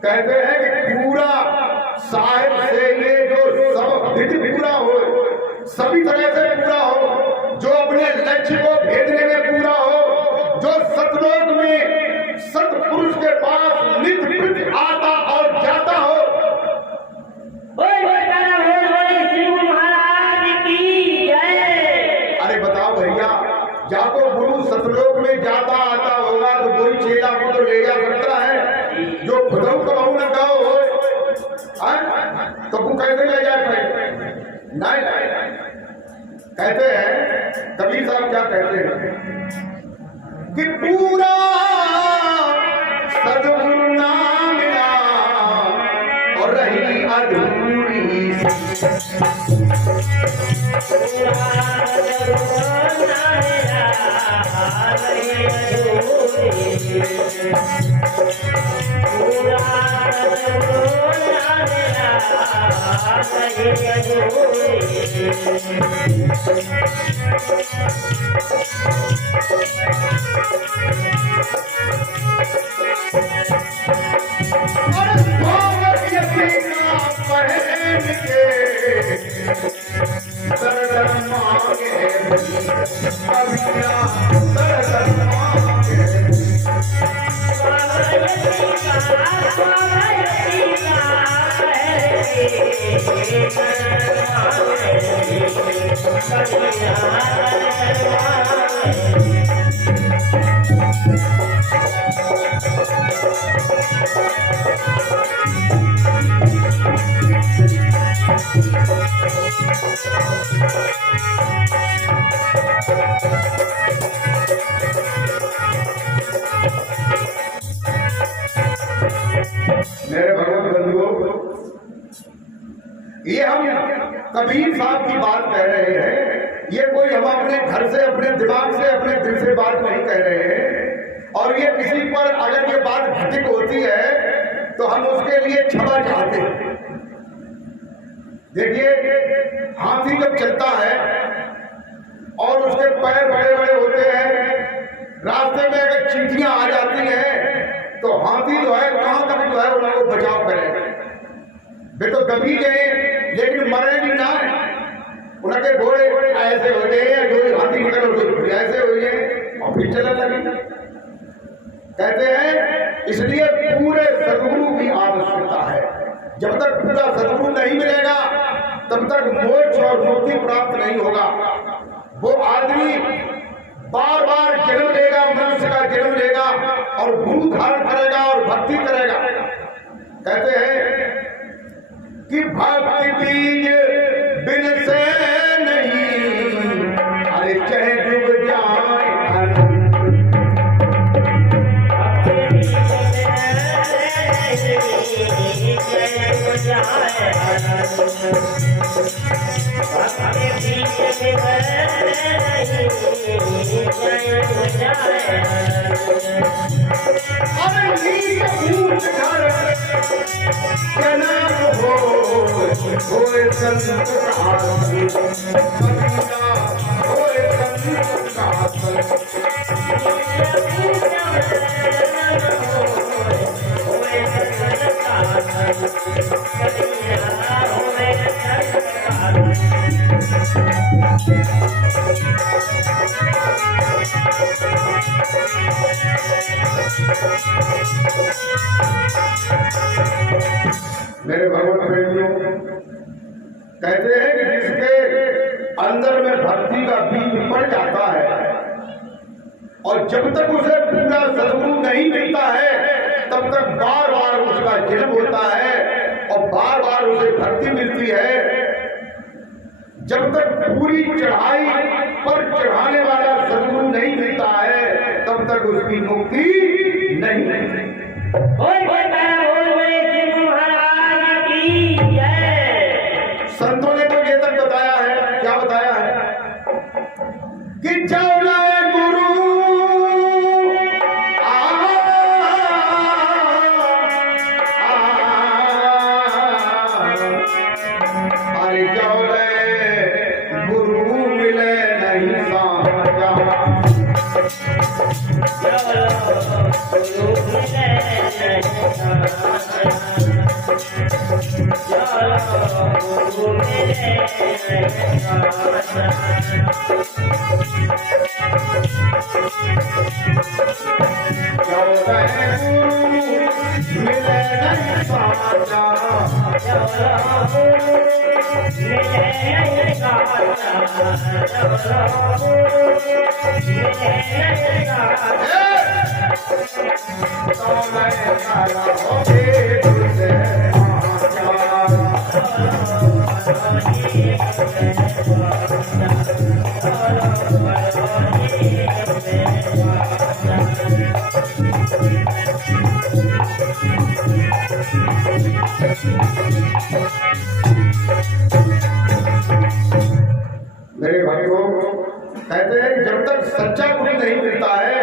कहते हैं कि पूरा साहिब से ये जो सब विधि पूरा हो, सभी तरह से पूरा हो, जो अपने लक्ष्य को भेजने में पूरा हो, जो सतलोक में सतपुरुष के पास नित्य प्रति आता और जाता हो। अरे बताओ भैया, या तो गुरु सतलोक में जाता आता होगा तो कोई चेला को तो ले जा सकता है, जो खुदों को बहु न कहो तो वो कैसे ले जाए? नहीं। कहते हैं कबीर साहब क्या कहते हैं कि पूरा सद्गुरु ना मिला और रही अधूरी। और स्वागत यतीमा पहन के दर्द मांगे कविया दर्द मांगे मेरे भगवान बंधुओं, ये हम कबीर साहब की बात कह रहे हैं। ये कोई हम अपने घर से, अपने दिमाग से, अपने दिल से बात नहीं कह रहे हैं। और ये किसी पर अगर ये बात घटित होती है तो हम उसके लिए क्षमा चाहते हैं। देखिए, हाथी जब चलता है और उसके पैर बड़े बड़े होते हैं, रास्ते में अगर चींटियां आ जाती हैं तो हाथी जो है कहां तक जो है उनको बचाव करे। वे तो दबी गए लेकिन मरे भी ना है। उनके घोड़े ऐसे हो गए, जो हाथी निकल ऐसे हो गए और फिर चलने लगे। कहते हैं इसलिए पूरे सदगुरु की आवश्यकता है। जब तक पूरा सदगुरु नहीं मिलेगा तब तक मोक्ष और मुक्ति प्राप्त नहीं होगा। वो आदमी बार बार जन्म लेगा, मनुष्य का जन्म लेगा और गुरु धारण करेगा और भक्ति करेगा। कहते हैं कि भक्ति बीज बिन से नहीं, अरे चाहे डूब जाए मेरे भगवान प्रेमियों, कहते हैं कि जिसके अंदर में भक्ति का बीज पड़ जाता है और जब तक उसे पूरा सदगुरु नहीं मिलता है तब तक बार बार उसका जन्म होता है और बार बार उसे भक्ति मिलती है। जब तक पूरी चढ़ाई पर चढ़ाने वाला सदगुरु नहीं मिलता है तब तक उसकी मुक्ति नहीं मिलती। संतों ने तो ये तक बताया है, क्या बताया है कि चौलाए गुरु अरे चौलाए गुरु मिले नहीं साजा, मेरे भाइयों, कहते हैं जब तक सच्चा गुरु नहीं मिलता है,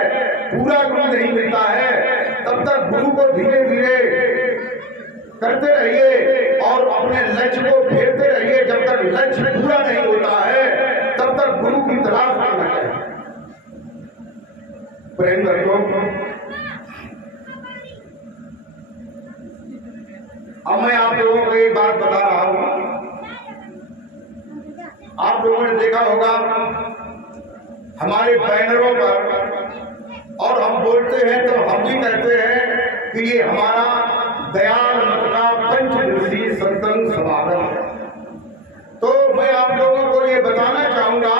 पूरा गुरु नहीं मिलता है, तब तक गुरु को धीरे धीरे करते रहिए और अपने लक्ष्य को फेरते रहिए। जब तक लक्ष्य पूरा नहीं होता है तब तक गुरु की तलाश करना चाहिए। प्रेम रखो। अब मैं आप लोगों को एक बात बता रहा हूं। आप लोगों ने देखा होगा हमारे बैनरों पर, और हम बोलते हैं तो हम भी कहते हैं कि ये हमारा दयाल मत का पंचदिवसीय सत्संग समागम है। तो मैं आप लोगों को ये बताना चाहूंगा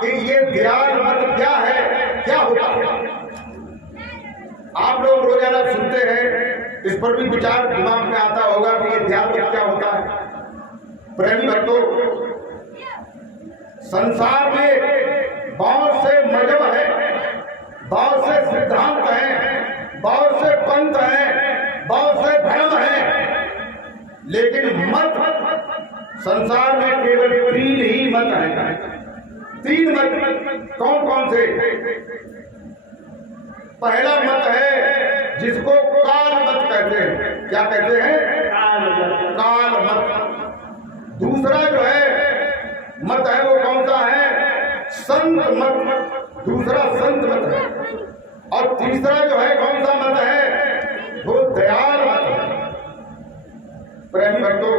कि ये दयाल मत क्या है, क्या होता है। आप लोग रोजाना सुनते हैं, इस पर भी विचार दिमाग में आता होगा कि ये दयाल मत क्या होता है। प्रेमी भक्तों, संसार में बहुत से मजहब है, बहुत से सिद्धांत हैं, बहुत से पंथ हैं, बहुत से धर्म हैं, लेकिन मत संसार में केवल 3 ही मत हैं। 3 मत कौन कौन से? पहला मत है जिसको काल मत कहते हैं। क्या कहते हैं? काल मत। दूसरा जो है मत है वो कौन सा है? संत मत। दूसरा संत मत है। और तीसरा जो है कौन सा मत है? वो दयाल मत है। प्रेमी भक्तों,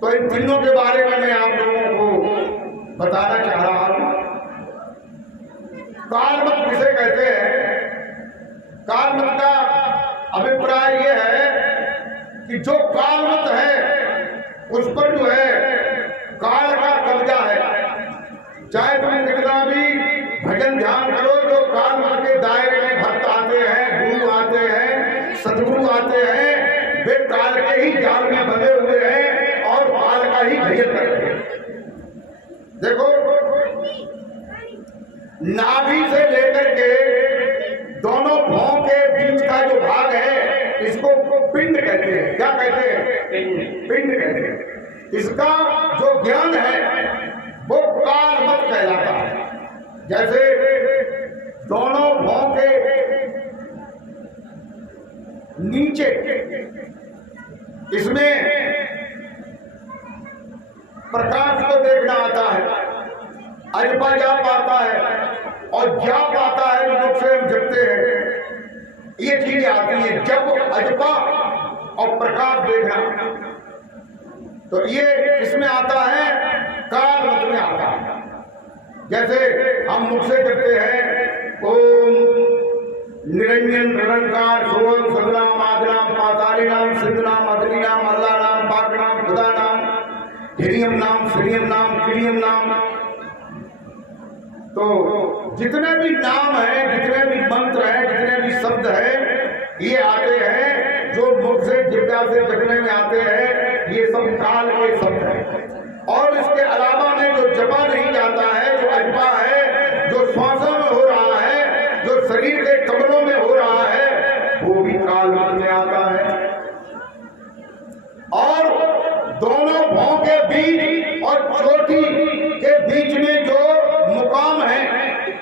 तो इन तीनों के बारे में मैं आप लोगों को बताना चाह रहा हूं। काल मत किसे कहते हैं? काल मत का अभिप्राय यह है कि जो काल मत है उस पर जो है काल का कब्जा है। चाहे तुम कितना भी भजन ध्यान करो, जो काल मत के दायरे में भक्त आते हैं, गुरु आते हैं, सदगुरु आते हैं, वे काल के ही जाल में बंधे हुए हैं और काल का ही भजन करते हैं। देखो, नाभि से लेकर के दोनों भौं के बीच का जो भाग है इसको पिंड कहते हैं। क्या कहते हैं? पिंड कहते हैं। इसका जो ज्ञान है वो काल मत कहलाता है। जैसे दोनों भौं के नीचे इसमें प्रकाश को देखना आता है, अजपा जाप आता है, और जाप आता है जो मुख से हम जपते हैं। ये चीजें आती है जब, अजपा और प्रकाश देखना। तो ये किसमें आता है? काल मत में आता है। जैसे हम मुख से जपते हैं ओम निरंजन निरंकार सोहम सदनाम आदनाम पातालीनाम सिद्धनाम अदलीनाम अल्लाहनाम पाकनाम खुदानाम हिरियम नाम श्रीयम नाम क्रियम नाम। तो जितने भी नाम हैं, जितने भी मंत्र हैं, जितने भी शब्द हैं, ये आते हैं जो मुख से जिह्वा से जपने में आते हैं। ये सब काल के शब्द हैं। और इसके अलावा में जो जपा नहीं जाता है, जो अजपा है, जो श्वासों में हो रहा है, जो शरीर के कमरों में हो रहा है, वो भी काल में आता है। और दोनों भौं के बीच और चोटी के बीच में जो मुकाम है,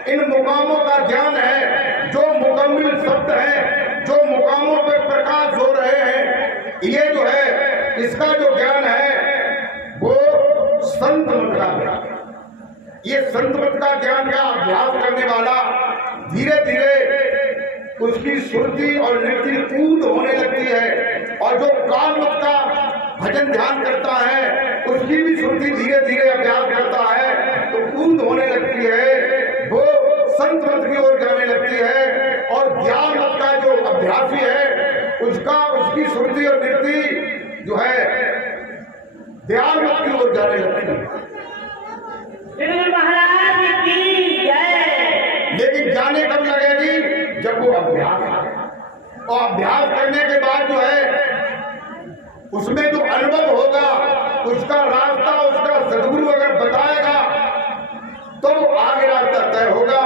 इन मुकामों का ज्ञान है। जो मुकम्मिल शब्द है, जो मुकामों पे प्रकाश हो रहे हैं, ये जो है इसका जो ज्ञान है वो संत मत का ज्ञान। ये संत मत का ज्ञान का अभ्यास करने वाला धीरे धीरे उसकी सुरती और नृत्य कूद होने लगती है। और जो काल मत का भजन ध्यान करता है उसकी भी सुरती धीरे धीरे अभ्यास करता है तो कूद होने लगती है, वो संत मत की ओर जाने लगती है। और ज्ञान मत का जो अभ्यासी है उसकी सुरती और नृत्य जो है ध्यान मत की ओर जाने लगती है। महाराज की जय। लेकिन जाने कब लगेगी? जब वो अभ्यास करे। और अभ्यास करने के बाद जो है उसमें जो अनुभव होगा, उसका रास्ता उसका सदगुरु अगर बताएगा तो आगे रास्ता तय होगा,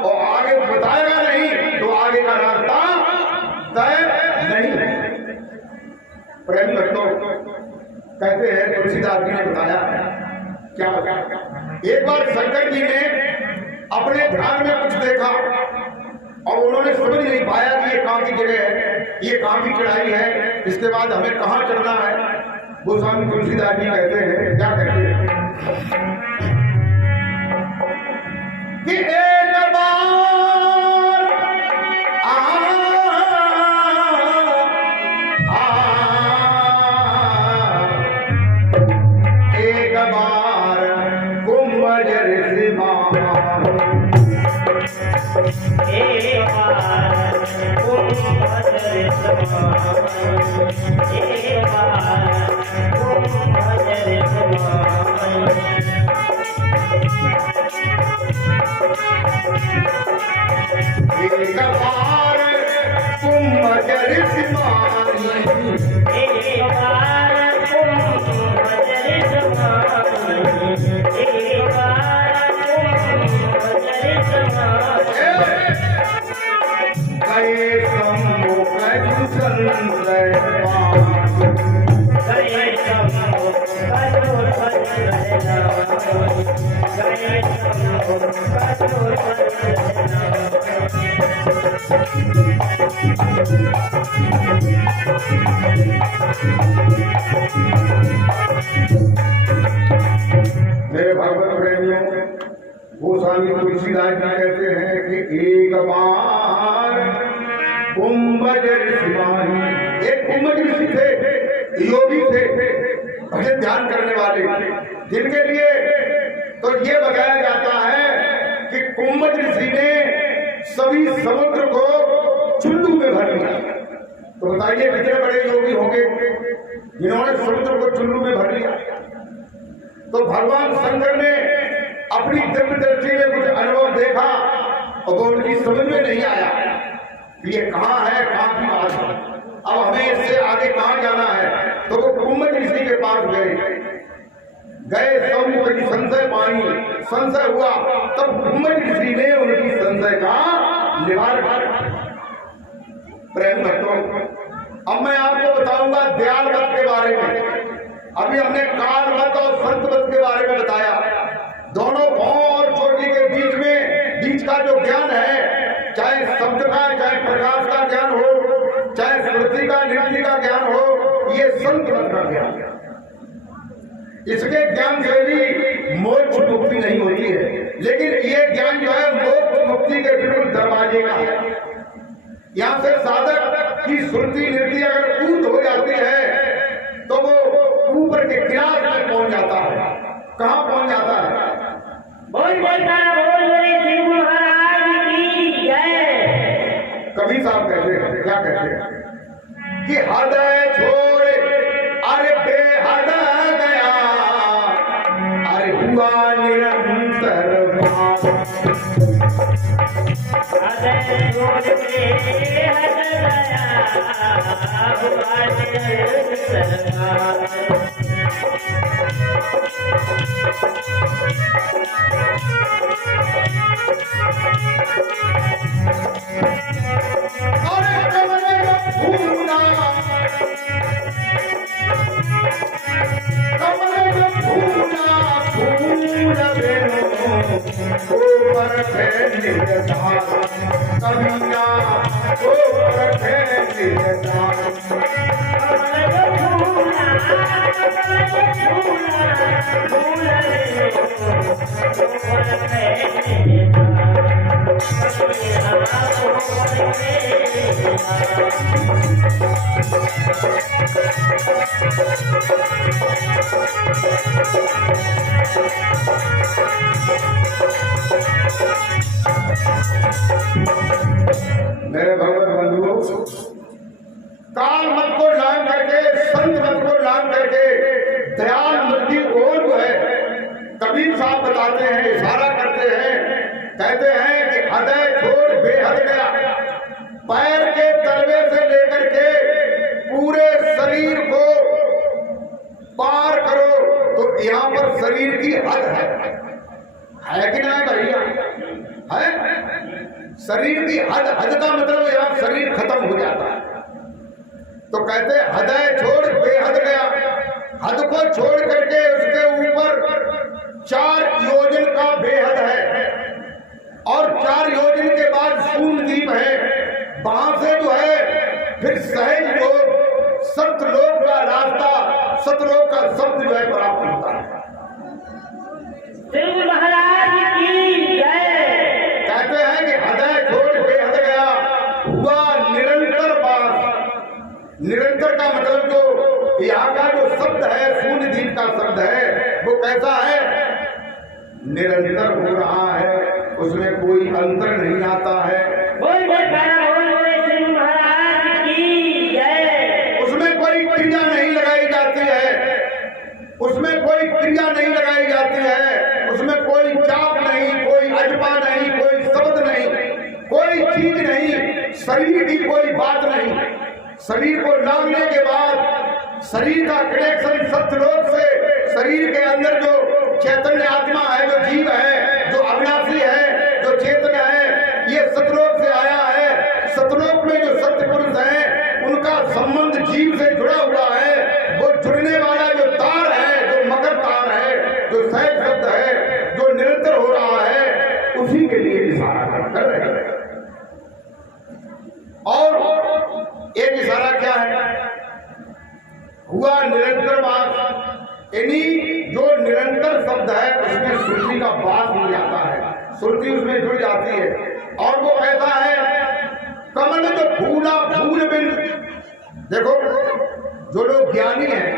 और आगे बताएगा नहीं तो आगे का रास्ता तय नहीं है। प्रेम भक्तों, कहते हैं तुलसीदास जी ने बताया क्या बताया। एक बार शंकर जी ने अपने ध्यान में कुछ देखा और उन्होंने समझ नहीं पाया कि ये कहाँ की जगह है, ये कहाँ की चढ़ाई है, इसके बाद हमें कहाँ चढ़ना है। गोस्वामी तुलसीदास जी कहते हैं, क्या कहते हैं कि एक बार एक बार कुंभज ऋषि एक बार कुंभज ऋषि गए शंभु कछु संशय मेरे भगवत प्रेमियों, गोस्वामी तुलसीदास जी कहते हैं कि एक बार कुंभज ऋषि, एक कुंभज ऋषि थे, योगी थे, भजन ध्यान करने वाले, जिनके लिए तो ये बताया जाता है कि कुंभज ऋषि ने सभी समुद्र को चुल्लू में भर लिया। तो बताइए कितने बड़े योगी होंगे जिन्होंने समुद्र को चुल्लू में भर लिया। तो भगवान शंकर ने अपनी दिव्य दृष्टि में कुछ अनुभव देखा और वो उनकी समझ में नहीं आया कि ये कहाँ है, कहाँ की बात है, अब हमें इससे आगे कहाँ जाना है। तो वो कुंभज ऋषि के पास गए शंभु की संशय पानी, संशय हुआ, तब कुंभज ऋषि ने उनकी संशय का निवारण किया। प्रेम भक्तों, अब मैं आपको बताऊंगा दयाल मत के बारे में। अभी हमने काल मत और संत मत के बारे में बताया। दोनों भाव और चोटी के बीच का जो ज्ञान है, चाहे शब्द का, चाहे प्रकाश का ज्ञान हो, चाहे स्मृति का, निवृत्ति का ज्ञान हो, ये संत मत का ज्ञान। इसके ज्ञान से भी मोक्ष मुक्ति नहीं होती है, लेकिन ये ज्ञान जो है मोक्ष मुक्ति के बिल्कुल दरवाजे का है। यहाँ से साधक की श्रुति निवृत्ति अगर कूद हो जाती है तो वो ऊपर के किनारे में पहुंच जाता है। कहाँ पहुंच जाता है? कबीर साहब कहते हैं, क्या कहते हैं कि हृदय छोड़ अरे बेहद गया, अरे हुआ निरंतर हृदय छोड़ बेहद गया, हुआ निरंतर मेरे भगवत बंधुओं, काल मत को लान करके, संत मत को लान करके दयाल मत की ओर जो है कबीर साहब बताते हैं, इशारा करते हैं, कहते हैं कि हृदय छोड़ बेहद गया। पैर के तलवे से लेकर के पूरे शरीर को पार करो तो यहाँ पर शरीर की हद है कि नहीं भैया? है शरीर की हद का मतलब यहाँ शरीर खत्म हो जाता है। तो कहते हैं हृदय छोड़ बेहद गया। हद को छोड़ करके उसके ऊपर 4 योजन का बेहद है और 4 योजन के बाद शून्य द्वीप है। वहां से जो है फिर सहज लोक, सत्य लोक का रास्ता, सतलोक का शब्द जो है प्राप्त होता है। श्री गुरु महाराज की जय। कहते हैं कि हृदय छोड़ बेहद गया, हुआ निरंतर बास। निरंतर का मतलब जो यहाँ का जो शब्द है, शून्य दीप का शब्द है, वो कैसा है? निरंतर हो रहा है, उसमें कोई अंतर नहीं आता है। बोल श्री गुरु महाराज की जय। उसमें कोई क्रिया नहीं लगाई जाती है, उसमें कोई क्रिया नहीं लगाई जाती है, उसमें कोई जाप नहीं, कोई अजपा नहीं, कोई शब्द नहीं, कोई चीज नहीं, शरीर की कोई बात नहीं। शरीर को नामने के बाद शरीर का कनेक्शन सत्यलोक से, शरीर के अंदर जो चैतन्य आत्मा है, जो जीव है, जो अविनाशी है, जो चेतन है, ये सतलोक से आया है। सतलोक में जो सत्य पुरुष है, उनका संबंध जीव से जुड़ा हुआ है। वो जुड़ने वाला जो तार है, जो मकर तार है, जो सहज शब्द है, जो निरंतर हो रहा है, उसी के लिए इशारा कर रहे हैं। और एक इशारा क्या है? हुआ निरंतर बात, यानी जो निरंतर शब्द है उसमें श्रुति का बात हो जाता है, श्रुति उसमें जुड़ जाती है। और वो ऐसा है, कमल जो फूला फूल बिन। देखो, जो लोग ज्ञानी हैं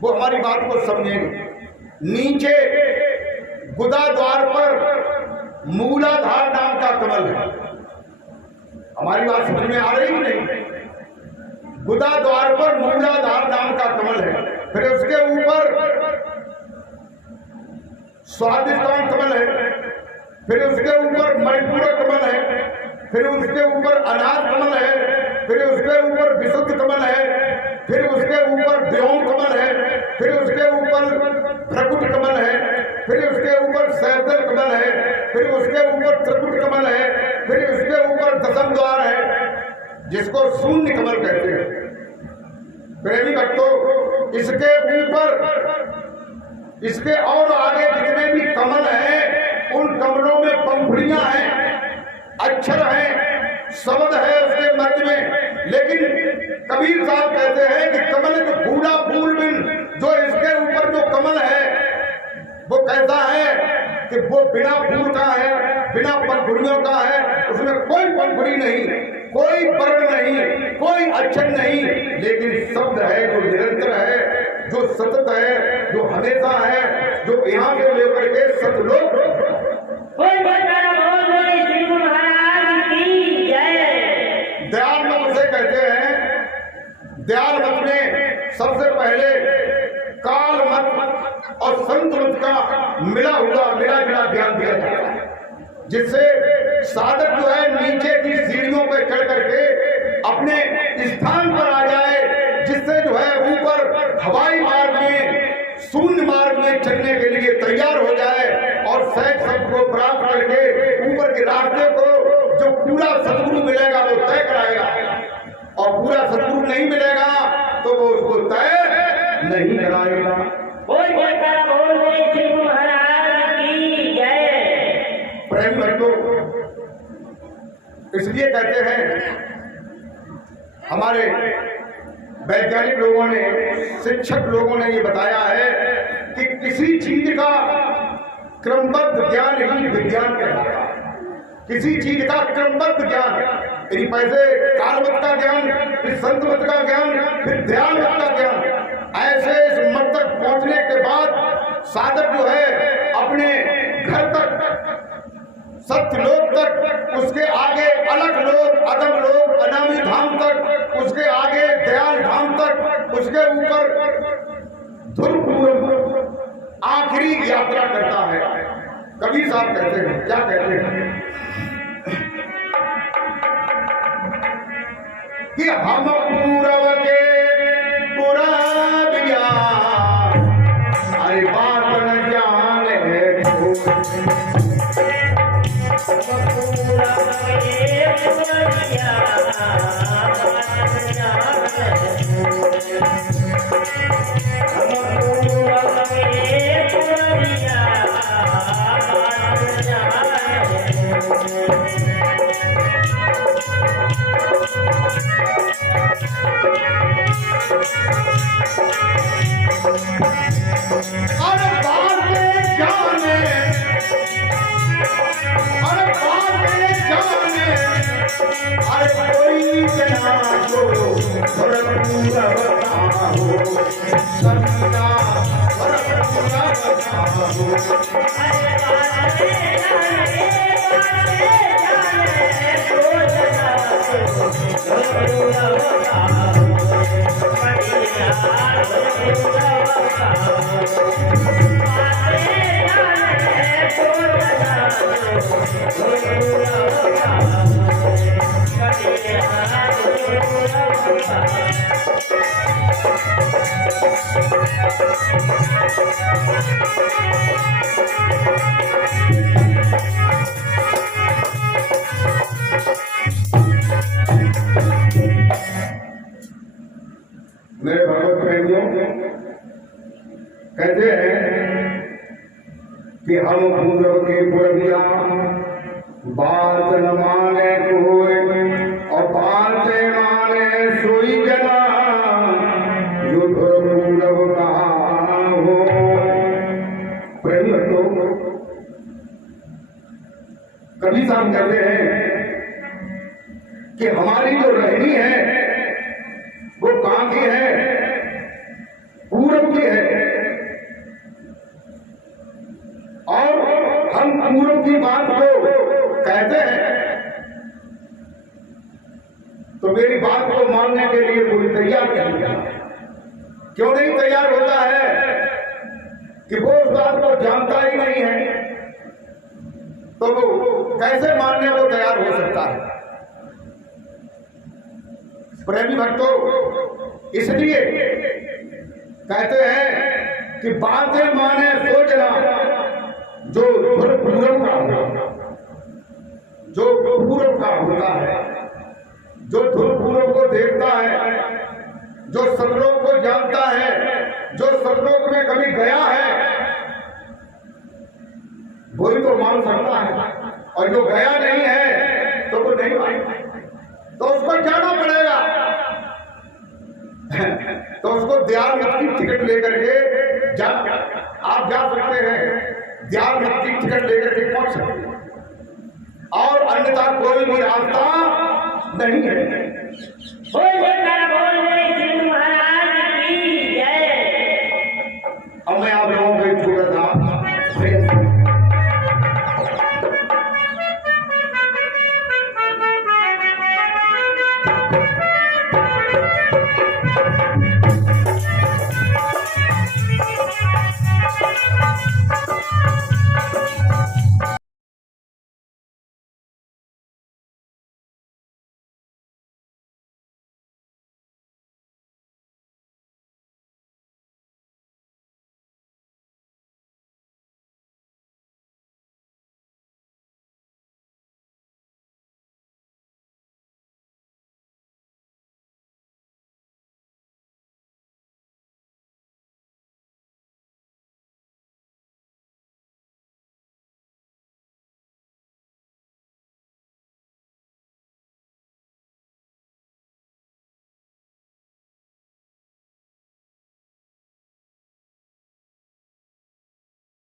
वो हमारी बात को समझेंगे। नीचे गुदा द्वार पर मूलाधार नाम का कमल है। हमारी बात समझ में आ रही ही नहीं? गुदा द्वार पर मूलाधार नाम का कमल है। फिर उसके ऊपर स्वादिष्टान कमल है, फिर उसके ऊपर मणिपुर कमल है, फिर उसके ऊपर अनाथ कमल है, फिर उसके ऊपर विशुद्ध कमल है, फिर उसके ऊपर व्योम कमल है, फिर उसके ऊपर भ्रकुट कमल है, फिर उसके ऊपर सैदल कमल है, फिर उसके ऊपर त्रिकुट कमल है, फिर उसके ऊपर दशम द्वार है, जिसको शून्य कमल कहते हैं। प्रेमी भक्तों, इसके ऊपर, इसके और आगे जितने भी कमल हैं, उन कमलों में पंखुड़ियां हैं, अक्षर हैं, शब्द है उसके मध्य में। लेकिन कबीर साहब कहते हैं कि कमल जो फूला फूल बिन, जो इसके ऊपर जो कमल है वो कैसा है कि वो बिना फूल का है, बिना पंखुड़ियों का है, उसमें कोई पंखुड़ी नहीं, कोई वर्ण नहीं, कोई अक्षर नहीं, लेकिन शब्द है जो निरंतर है, जो सतत है, जो हमेशा है, जो यहाँ से लेकर के सतलोक। दयाल मत उसे कहते हैं। दयाल मत में सबसे पहले काल मत और संत मत का मिला जुला ज्ञान दिया जाता है, जिससे साधक जो है नीचे की सीढ़ियों पर चढ़ करके अपने स्थान पर आ जाए, जिससे जो है ऊपर हवाई मार्ग में, शून्य मार्ग में चलने के लिए तैयार हो जाए और सहज शब्द को प्राप्त करके ऊपर के रास्ते को जो पूरा सदगुरु मिलेगा वो तय कराएगा, और पूरा सदगुरु नहीं मिलेगा तो वो उसको तय नहीं कराएगा। प्रेम भक्तों, इसलिए कहते हैं हमारे वैज्ञानिक लोगों ने, शिक्षक लोगों ने ये बताया है कि किसी चीज का क्रमबद्ध ज्ञान ही विज्ञान कहलाता है। किसी चीज का क्रमबद्ध ज्ञान, यानी पहले कालमत का ज्ञान, फिर संतमत का ज्ञान, फिर ध्यानमत का ज्ञान, ऐसे इस मत तक पहुंचने के बाद साधक जो है अपने घर तक, सत्य लोक तक, उसके आगे अलग लोक, अदम लोक, अनामी धाम तक, उसके आगे दयाल धाम तक, उसके ऊपर ध्रुव आखिरी यात्रा करता है। कबीर साहब कहते हैं, क्या कहते हैं कि हम पूरब के पुराबिया, अरे बात न जाने हो सन्ना भरत पूरा हो मेरे भगवत प्रेमियों कहते हैं कि हम पूर्व के पुरबिया बात न माने कोई और बात माने सोई जना जो पूर्व कहा हो। प्रेमी तो कभी साम कहते हैं कि हमारी जो रहनी है वो कहां की है? पूरब की है। और हम पूरब की बात को कहते हैं तो मेरी बात को मानने के लिए कोई तैयार नहीं है। क्यों नहीं तैयार होता है? कि वो उस बात को जानता ही नहीं है, तो वो कैसे मानने को तैयार हो सकता है? प्रेमी भक्तों, इसलिए कहते हैं कि बातें माने सोचना जो पूरब का होगा, जो पूरब का होता है, जो पूरब को देखता है, जो सतलोक को जानता है, जो सतलोक में कभी गया है, वही तो मान सकता है। और जो गया नहीं है तो वो नहीं मानेगा, तो उसको जाना पड़ेगा। तो उसको ध्यान की टिकट लेकर के आप जा सकते हैं, ध्यान की टिकट लेकर के पहुंच सकते हैं, और अन्यथा कोई भी रास्ता नहीं है। बोल